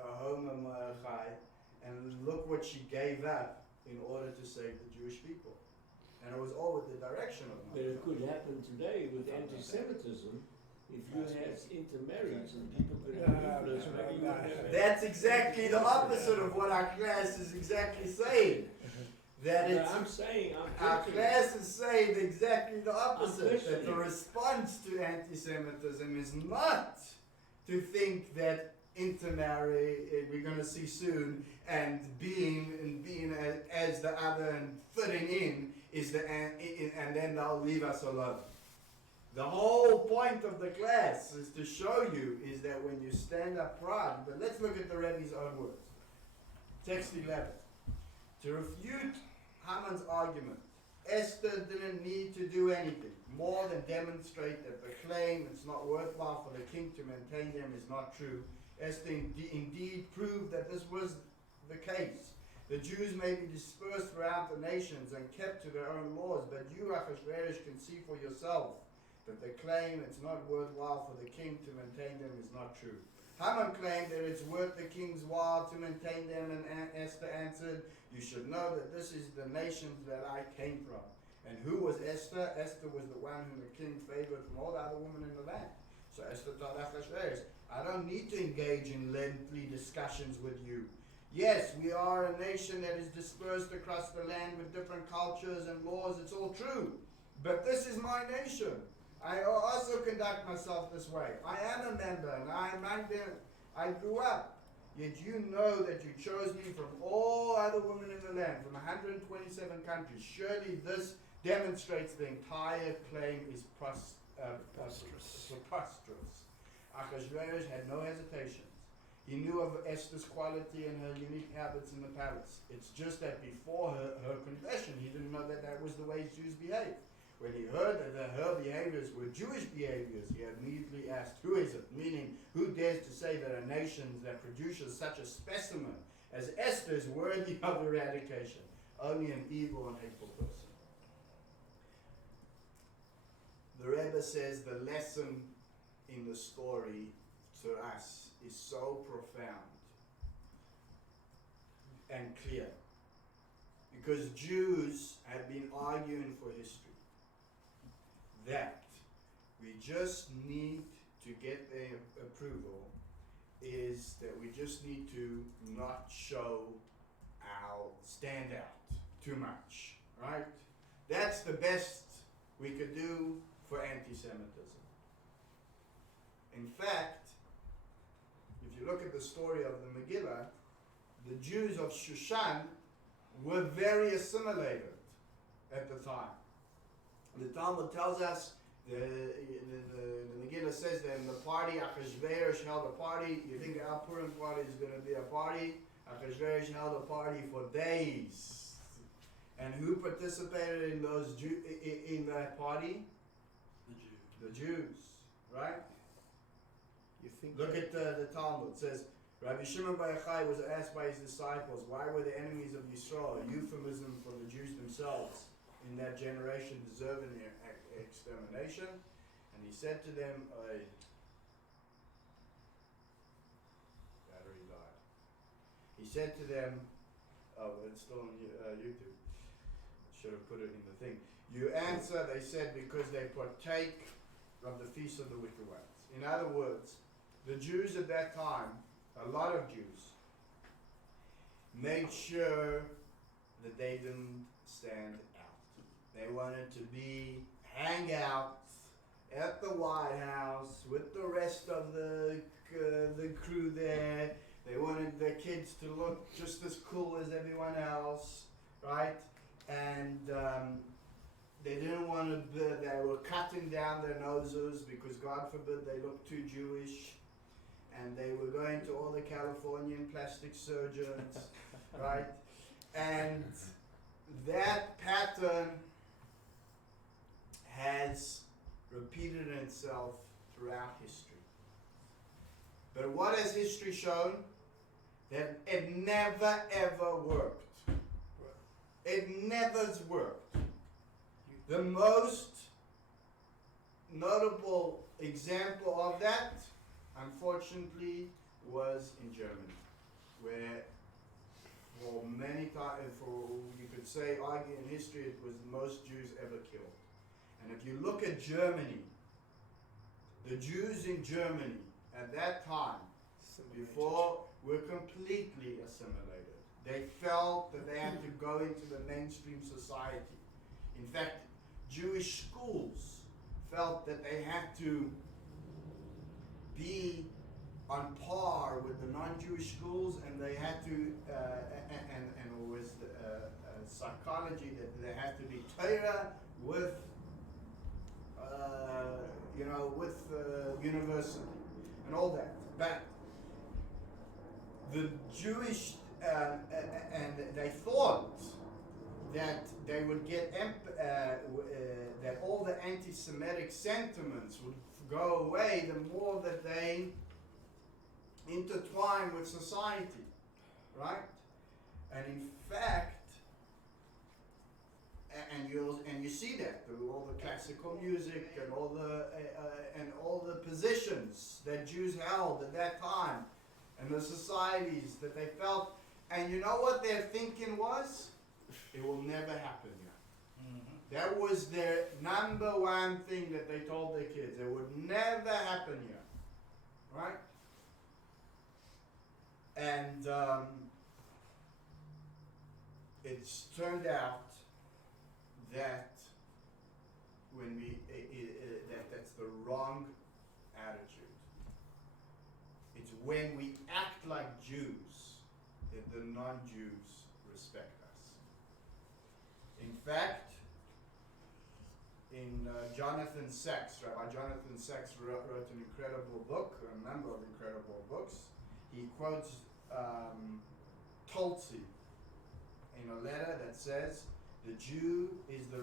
home of Mordechai, and look what she gave up in order to save the Jewish people. And it was all with the direction of But it Mordechai. could happen today with anti-Semitism. If you had intermarriage and people could have influence, maybe you would have. That's exactly the opposite of what our class is exactly saying. That But it's I'm saying, our class is saying exactly the opposite. That the questioning. response to anti-Semitism is not to think that intermarry, we're going to see soon, and being as the other and fitting in is and then they'll leave us alone. The whole point of the class is to show you is that when you stand up proud, but let's look at the Rebbe's own words. Text 11. To refute Haman's argument, Esther didn't need to do anything more than demonstrate that the claim it's not worthwhile for the king to maintain them is not true. Esther indeed proved that this was the case. The Jews may be dispersed throughout the nations and kept to their own laws, but you, Ahasuerus, can see for yourself that the claim it's not worthwhile for the king to maintain them is not true. Haman claimed that it's worth the king's while to maintain them, and Esther answered, you should know that this is the nations that I came from. And who was Esther? Esther was the one whom the king favored from all the other women in the land. So Esther told Ahasuerus, I don't need to engage in lengthy discussions with you. Yes, we are a nation that is dispersed across the land with different cultures and laws. It's all true. But this is my nation. I also conduct myself this way. I am a member, and I grew up. Yet you know that you chose me from all other women in the land, from 127 countries. Surely this demonstrates the entire claim is preposterous. Ahasuerus had no hesitations. He knew of Esther's quality and her unique habits in the palace. It's just that before her confession, he didn't know that that was the way Jews behave. When he heard that her behaviors were Jewish behaviors, he immediately asked, who is it? Meaning, who dares to say that a nation that produces such a specimen as Esther is worthy of eradication? Only an evil and hateful person. The Rebbe says the lesson in the story to us is so profound and clear. Because Jews have been arguing for history. that we just need to get their approval is that we just need to not stand out too much, right? That's the best we could do for anti-Semitism. In fact, if you look at the story of the Megillah, the Jews of Shushan were very assimilated at the time. The Talmud tells us, the Megillah says that in the party, Achashverosh held a party. You think our Purim party is going to be a party? Achashverosh held a party for days. And who participated in in that party? The Jews. The Jews, right? You think? Look at the Talmud. It says, Rabbi Shimon Bar Yochai was asked by his disciples, why were the enemies of Yisrael, a euphemism for the Jews themselves, in that generation deserving extermination? And he said to them, battery died. He said to them, oh, it's still on YouTube. Should have put it in the thing. You answer, they said, because they partake of the feast of the wicked ones. In other words, the Jews at that time, a lot of Jews, made sure that they didn't stand out. They wanted to hang out at the White House with the rest of the crew there. They wanted their kids to look just as cool as everyone else, right? And they didn't want to, they were cutting down their noses because God forbid they look too Jewish. And they were going to all the Californian plastic surgeons, right? And that pattern has repeated itself throughout history. But what has history shown? That it never ever worked. It never's worked. The most notable example of that, unfortunately, was in Germany, where for many times, you could say, argue in history, it was the most Jews ever killed. And if you look at Germany, the Jews in Germany at that time, before, were completely assimilated. They felt that they had to go into the mainstream society. In fact, Jewish schools felt that they had to be on par with the non-Jewish schools, and they had to, and it was psychology that they had to be Torah with, university and all that. But the Jewish, and they thought that they would get, that all the anti-Semitic sentiments would go away the more that they intertwine with society, right? And in fact, and you see that through all the classical music and all the positions that Jews held at that time, and the societies that they felt. And you know what their thinking was? It will never happen here. Mm-hmm. That was their number one thing that they told their kids. It would never happen here, right? And it's turned out that that's the wrong attitude. It's when we act like Jews that the non-Jews respect us. In fact, in Jonathan Sacks, Rabbi Jonathan Sacks wrote an incredible book, a number of incredible books. He quotes Tolzi in a letter that says, "The Jew is the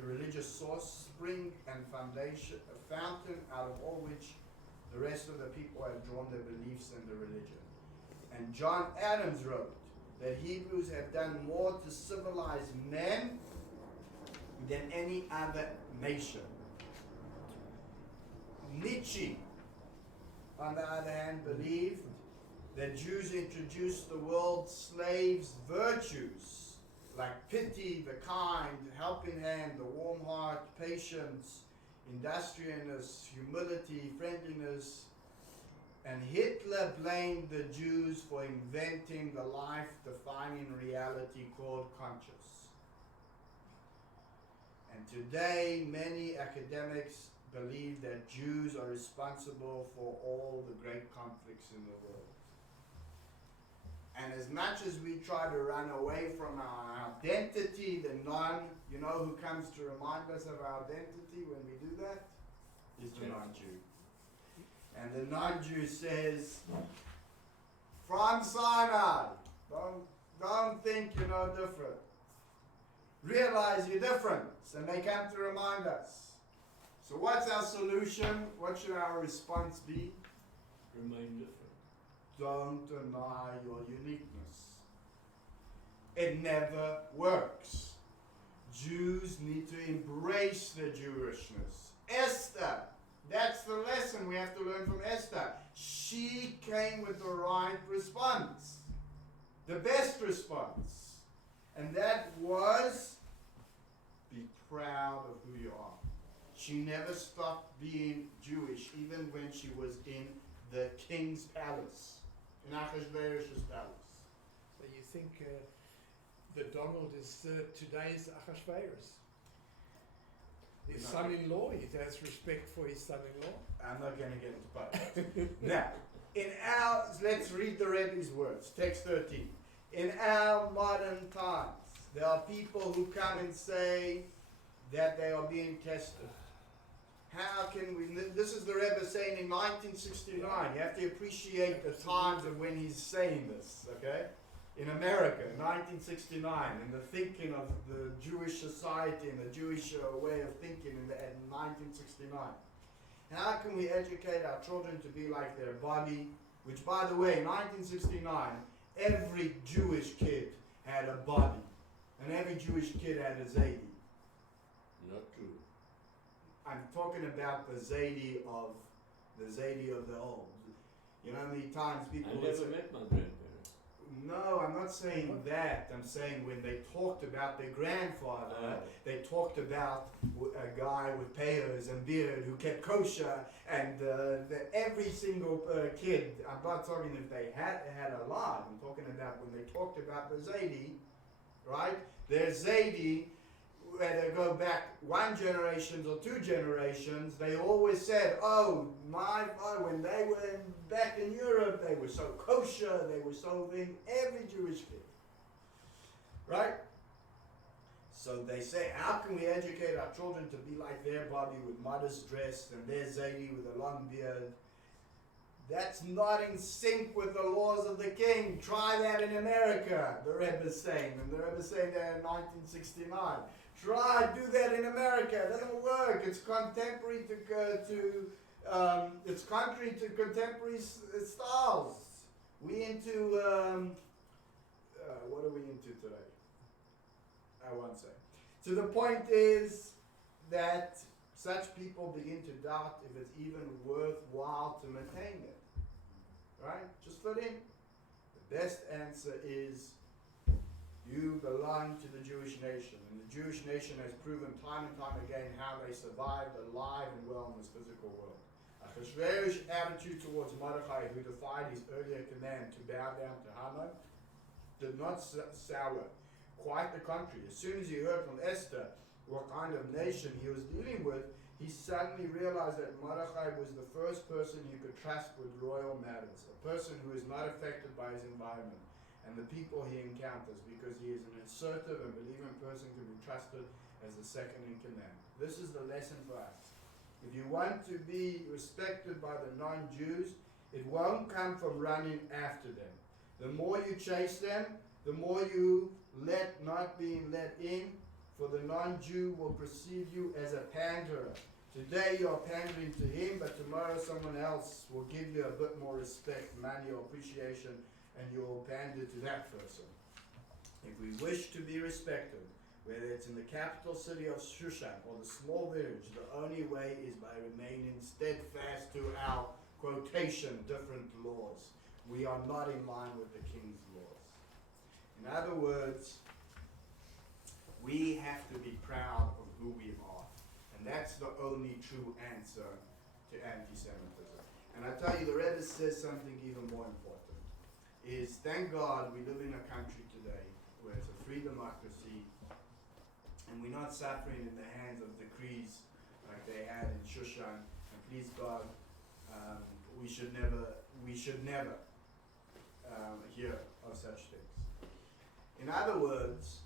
religious source, spring and foundation, a fountain out of all which the rest of the people have drawn their beliefs and their religion." And John Adams wrote that Hebrews have done more to civilize men than any other nation. Nietzsche, on the other hand, believed that Jews introduced the world's slaves' virtues like pity, the kind, helping hand, the warm heart, patience, industriousness, humility, friendliness. And Hitler blamed the Jews for inventing the life-defining reality called conscience. And today, many academics believe that Jews are responsible for all the great conflicts in the world. And as much as we try to run away from our identity, you know who comes to remind us of our identity when we do that? Is the non-Jew. And the non-Jew says, from Sinai, don't think you're no different. Realize you're different. And they come to remind us. So what's our solution? What should our response be? Remain different. Don't deny your uniqueness. It never works. Jews need to embrace their Jewishness. Esther, that's the lesson we have to learn from Esther. She came with the right response, the best response. And that was, be proud of who you are. She never stopped being Jewish, even when she was in the king's palace, in Achashverosh's palace. So you think the Donald is today's Achashverosh? His son-in-law, he has respect for his son-in-law. I'm not going to get into politics. Now, let's read the Rebbe's words, text 13. In our modern times, there are people who come and say that they are being tested. How can we, this is the Rebbe saying in 1969, you have to appreciate the times of when he's saying this, okay? In America, 1969, in the thinking of the Jewish society and the Jewish way of thinking in 1969. How can we educate our children to be like their Bobby? Which, by the way, in 1969, every Jewish kid had a Bobby. And every Jewish kid had a Zadie. Not true. I'm talking about the Zadie of the old. You know how many times people... I never met my grandparents. No, I'm not saying that. I'm saying when they talked about their grandfather, they talked about a guy with payers and beard who kept kosher, and every single kid, I'm not talking if they had a lot, I'm talking about when they talked about the Zadie, right? Their Zadie, where they go back one generation or two generations, they always said, oh, when they were back in Europe, they were so kosher, they were so thing, every Jewish kid. Right? So they say, how can we educate our children to be like their Bobby with modest dress and their Zadie with a long beard? That's not in sync with the laws of the king. Try that in America, the Rebbe's saying. And the Rebbe's saying that in 1969. Do that in America. It doesn't work. It's contemporary it's contrary to contemporary styles. We into, what are we into today? I won't say. So the point is that such people begin to doubt if it's even worthwhile to maintain it. Right? Just fit in. The best answer is you belong to the Jewish nation. And the Jewish nation has proven time and time again how they survived alive and well in this physical world. Achashverosh's attitude towards Mordechai, who defied his earlier command to bow down to Haman, did not sour. Quite the contrary. As soon as he heard from Esther what kind of nation he was dealing with, he suddenly realized that Mordechai was the first person he could trust with royal matters, a person who is not affected by his environment and the people he encounters, because he is an assertive and believing person can be trusted as the second in command. This is the lesson for us. If you want to be respected by the non-Jews, it won't come from running after them. The more you chase them, the more you not being let in, for the non-Jew will perceive you as a panderer. Today you are pandering to him, but tomorrow someone else will give you a bit more respect, money, or appreciation, and you will pander to that person. If we wish to be respected, whether it's in the capital city of Shushan or the small village, the only way is by remaining steadfast to our, quotation, different laws. We are not in line with the king's laws. In other words, We have to be proud of who we are. And that's the only true answer to anti-Semitism. And I tell you, the Rebbe says something even more important, is thank God we live in a country today where it's a free democracy and we're not suffering in the hands of decrees like they had in Shushan. And please God, we should never hear of such things. In other words,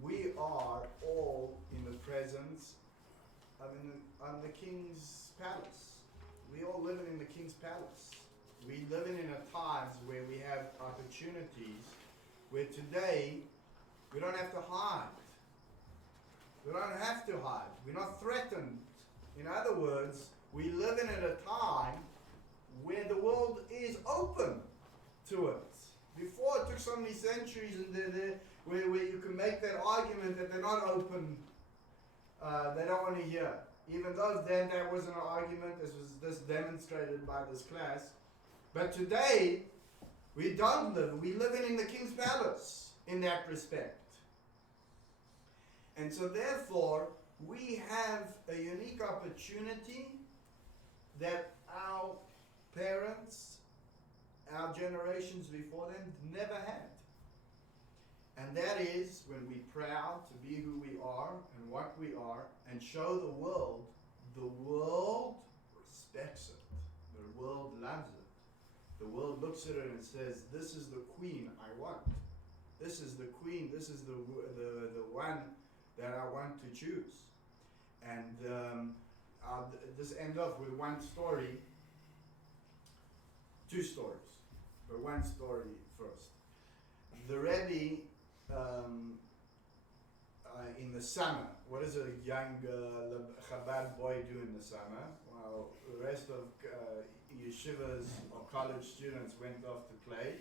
we are all in the presence of on the king's palace. We all living in the king's palace. We living in a times where we have opportunities where today we don't have to hide. We don't have to hide. We're not threatened. In other words, we living at a time where the world is open to it. Before it took so many centuries and where you can make that argument that they're not open, they don't want to hear. Even though then that wasn't an argument, this was just demonstrated by this class. But today, we don't live. We're living in the king's palace in that respect. And so therefore, we have a unique opportunity that our parents, our generations before them never had. And that is when we're proud to be who we are and what we are and show the world respects it. The world loves it. The world looks at it and says, this is the queen I want. This is the queen, this is the one that I want to choose. And I'll just end off with one story, two stories, but one story first. The Rebbe, in the summer, what does a young Chabad boy do in the summer? Well, the rest of yeshivas or college students went off to play.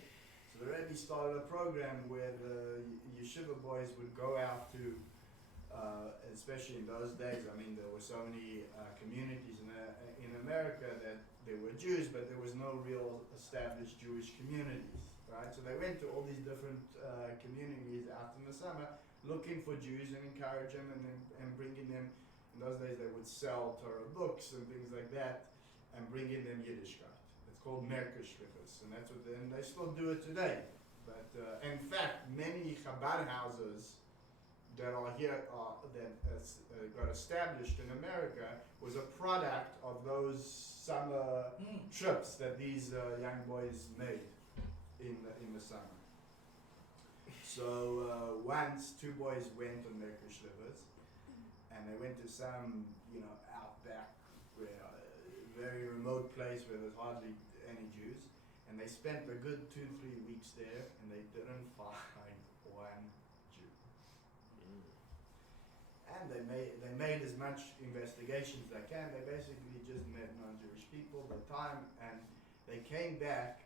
So the Rebbe started a program where the yeshiva boys would go out to, especially in those days, I mean, there were so many communities in America that there were Jews, but there was no real established Jewish communities, right? So they went to all these different communities out in the summer, looking for Jews and encourage them and bringing them. In those days, they would sell Torah books and things like that, and bringing them Yiddishkeit. It's called Merkeshlichus, and that's what and they still do it today. But in fact, many Chabad houses that are here that got established in America was a product of those summer trips that these young boys made in the summer. So once two boys went on Merkeshlichus, and they went to some outback, very remote place where there's hardly any Jews, and they spent a good 2-3 weeks there, and they didn't find one Jew. And they made as much investigation as they can. They basically just met non-Jewish people at the time, and they came back,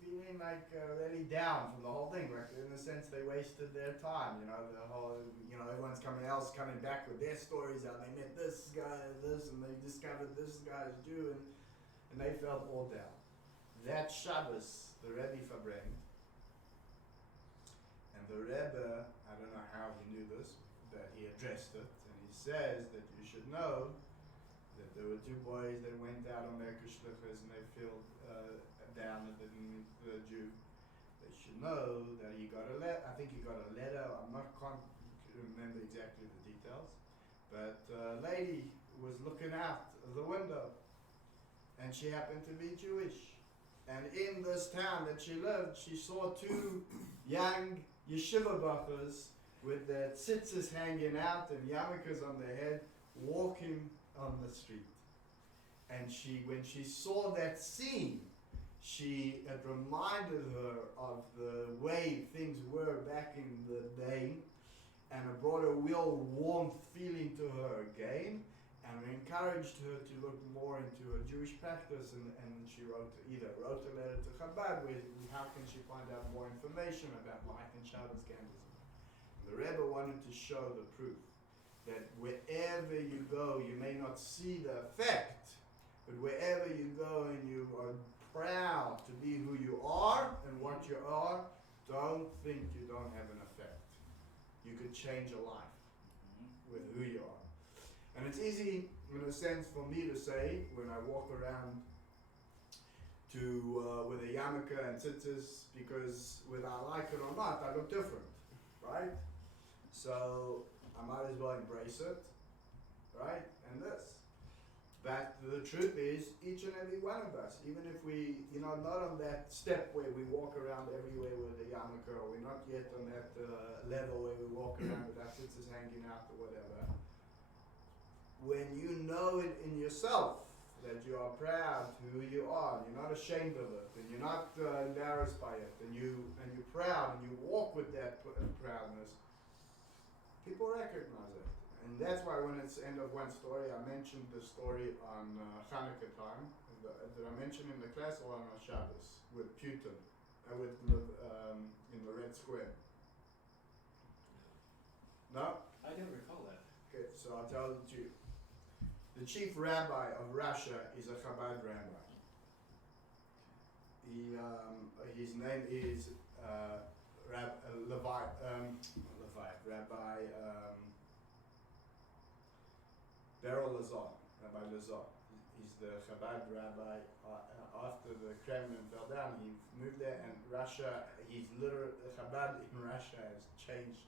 feeling like really down from the whole thing. Like in a sense, they wasted their time. The whole, everyone's coming back with their stories. How they met this guy, and they discovered this guy's Jew, and they felt all down. That Shabbos, the Rebbe verbrengt, and the Rebbe, I don't know how he knew this, but he addressed it, and he says that you should know that there were two boys that went out on Merkeshlichus and they felt down that they didn't meet the Jew. They should know that he got a letter. I think he got a letter. Can't remember exactly the details, but a lady was looking out of the window, and she happened to be Jewish. And in this town that she lived, she saw two young yeshiva bachas with their tzitzis hanging out and yarmulkes on their head, walking on the street. And when she saw that scene, it reminded her of the way things were back in the day, and it brought a real warm feeling to her again, and encouraged her to look more into her Jewish practice, and she wrote a letter to Chabad with how can she find out more information about life in Shabbos Candism. The Rebbe wanted to show the proof that wherever you go, you may not see the effect, but wherever you go and you are proud to be who you are and what you are, don't think you don't have an effect. you could change a life with who you are. And it's easy, in a sense, for me to say when I walk around with a yarmulke and tzitzis, because whether I like it or not, I look different, right? So I might as well embrace it, right? And this. But the truth is, each and every one of us, even if we, not on that step where we walk around everywhere with a yarmulke, or we're not yet on that level where we walk around with our tzitzis hanging out or whatever, when you know it in yourself that you are proud to who you are, and you're not ashamed of it, and you're not embarrassed by it, and you're proud, and you walk with that proudness, people recognize it. And that's why when it's end of one story, I mentioned the story on Hanukkah time. Did I mention in the class or on Shabbos with Putin, in the Red Square? No? I don't recall that. Okay, so I'll tell it to you. The chief rabbi of Russia is a Chabad rabbi. His name is Rabbi Beryl Lazar, Rabbi Lazar. He's the Chabad rabbi. After the Kremlin fell down, he moved there, and Russia, Chabad in Russia has changed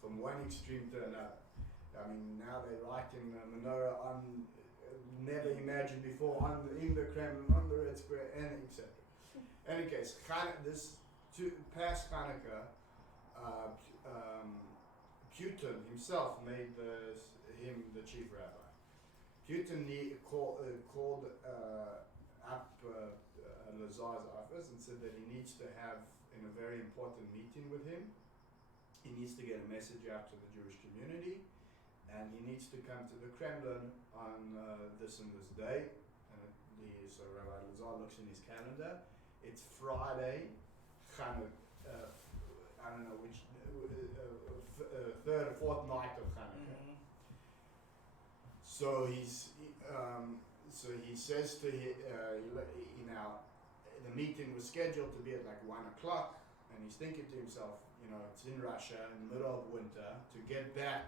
from one extreme to another. I mean, now they're writing the menorah on, never imagined before, in the Kremlin, on the Red Square, and etc. In any case, past Hanukkah, Putin himself made him the chief rabbi. Putin called up Lazar's office and said that he needs to have in a very important meeting with him. He needs to get a message out to the Jewish community, and he needs to come to the Kremlin on this and this day. And so Rabbi Lazar looks in his calendar. It's Friday, Hanukkah. I don't know which third or fourth night of Hanukkah. Mm-hmm. So he says to the meeting was scheduled to be at like 1 o'clock, and he's thinking to himself, it's in Russia in the middle of winter, to get back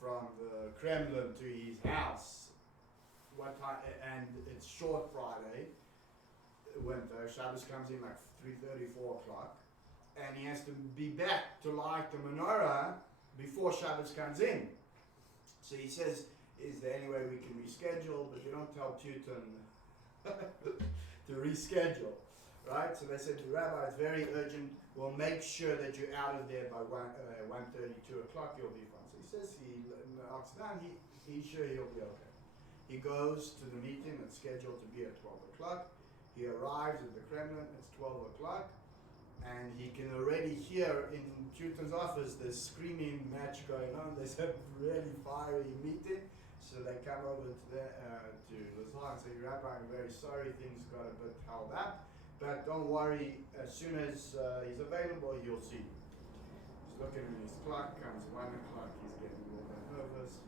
from the Kremlin to his house. What time? And it's short Friday, winter. Shabbos comes in like 3:30, 4 o'clock, and he has to be back to light the menorah before Shabbos comes in. So he says, is there any way we can reschedule? But you don't tell Putin to reschedule, right? So they said to the rabbi, it's very urgent. We'll make sure that you're out of there by 1:30, 2 o'clock. You'll be fine. So he says he knocks down. He's sure he'll be okay. He goes to the meeting that's scheduled to be at 12 o'clock. He arrives at the Kremlin. It's 12 o'clock. And he can already hear in Putin's office the screaming match going on. There's a really fiery meeting. So they come over to Lazar and say, Rabbi, I'm very sorry, things got a bit held up. But don't worry, as soon as he's available, you'll see. He's looking at his clock, comes 1 o'clock, he's getting a little bit nervous.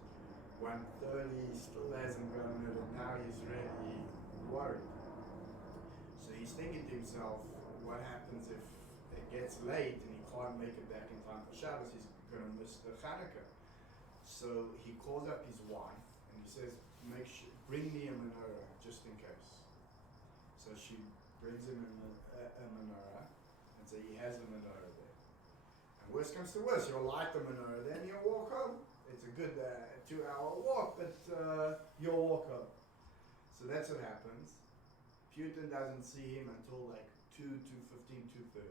1:30, he still hasn't gotten it, and now he's really worried. So he's thinking to himself, what happens if it gets late and he can't make it back in time for Shabbos? He's going to miss the Hanukkah. So he calls up his wife and he says, bring me a menorah just in case. So she brings him a menorah, and so he has a menorah there. And worst comes to worst, you'll light the menorah, then you'll walk home. It's a good 2-hour walk, but you'll walk home. So that's what happens. Putin doesn't see him until like 2:15, 2:30.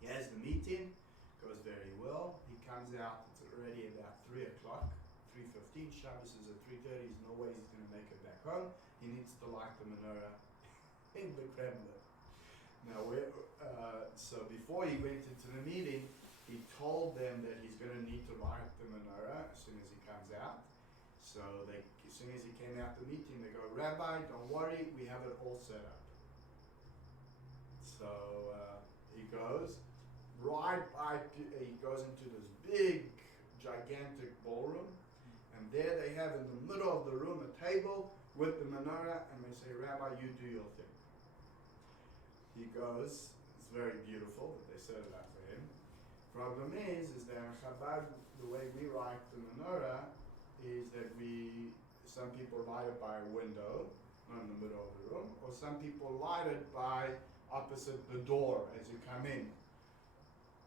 He has the meeting, goes very well. He comes out, it's already about 3 o'clock, 3:15. Shabbos is at 3:30. There's no way he's going to make it back home. He needs to light the menorah in the Kremlin. Now, so before he went into the meeting, he told them that he's going to need to light the menorah as soon as he comes out. So as soon as he came out the meeting, they go, Rabbi, don't worry, we have it all set up. So he goes he goes into this big, gigantic ballroom, and there they have in the middle of the room a table with the menorah, and they say, Rabbi, you do your thing. He goes, it's very beautiful that they set it up for him. Problem is that in Chabad, the way we light the menorah is that some people light it by a window, not in the middle of the room, or some people light it by opposite the door as you come in.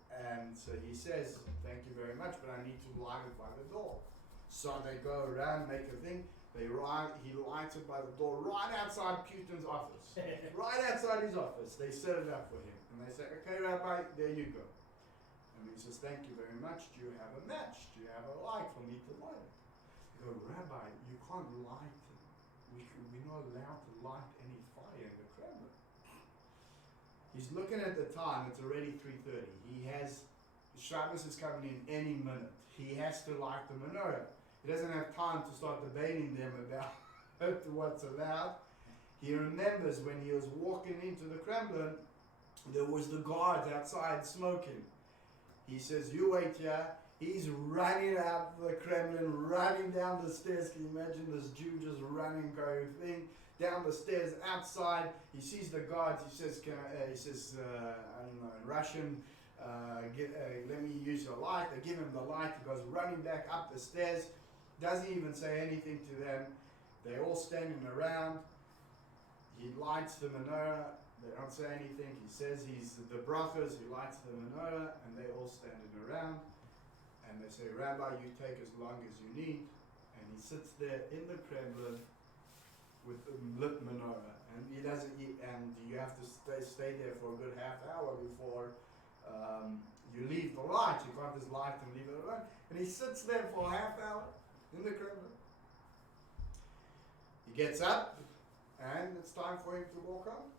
And so he says, thank you very much, but I need to light it by the door. So they go around, make a thing. He lights it by the door right outside Putin's office. Right outside his office. They set it up for him. And they say, okay, Rabbi, there you go. And he says, thank you very much. Do you have a match? Do you have a light for me to light it? They go, Rabbi, you can't light it. We're not allowed to light any fire in the Kremlin. He's looking at the time. It's already 3:30. He has, Shabbos is coming in any minute. He has to light the menorah. He doesn't have time to start debating them about what's allowed. He remembers when he was walking into the Kremlin, there was the guards outside smoking. He says, you wait here. He's running out of the Kremlin, running down the stairs. Can you imagine this Jew just running, going thing down the stairs outside? He sees the guards. He says, I don't know, in Russian, let me use your light. They give him the light. He goes running back up the stairs. Doesn't even say anything to them. They're all standing around. He lights the menorah. They don't say anything. He says he's the brachas. He lights the menorah, and they're all standing around. And they say, Rabbi, you take as long as you need. And he sits there in the Kremlin with the lit menorah, and he doesn't eat. And you have to stay there for a good half hour before you leave the light. You can't just light and leave it alone. And he sits there for a half hour in the Kremlin. He gets up, and it's time for him to walk home.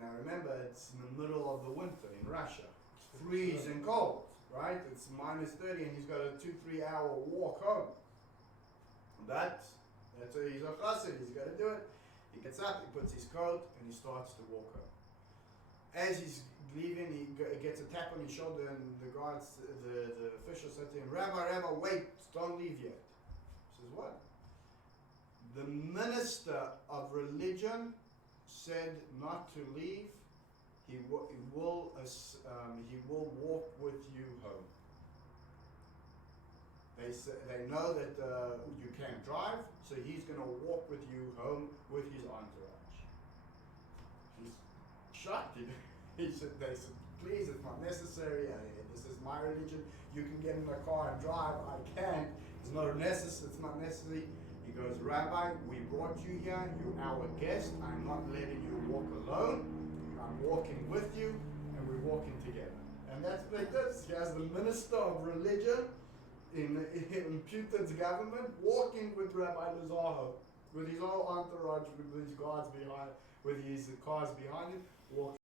Now remember, it's in the middle of the winter in Russia. It's freezing cold, right? It's -30, and he's got a 2-3 hour walk home. That's he's a chassid. He's got to do it. He gets up, he puts his coat, and he starts to walk home. As he's leaving, he gets a tap on his shoulder, and the guards, the official said to him, Rabbi, wait, don't leave yet. He says, what? The minister of religion said not to leave. He will walk with you home. They know that you can't drive, so he's going to walk with you home with his entourage. He's shocked. They said, please, it's not necessary. This is my religion. You can get in the car and drive. I can't. It's not necessary. He goes, Rabbi, we brought you here. You're our guest. I'm not letting you walk alone. I'm walking with you, and we're walking together. And that's like this. He has the minister of religion in Putin's government walking with Rabbi Lazaho, with his whole entourage, with his guards behind, with his cars behind him, walking.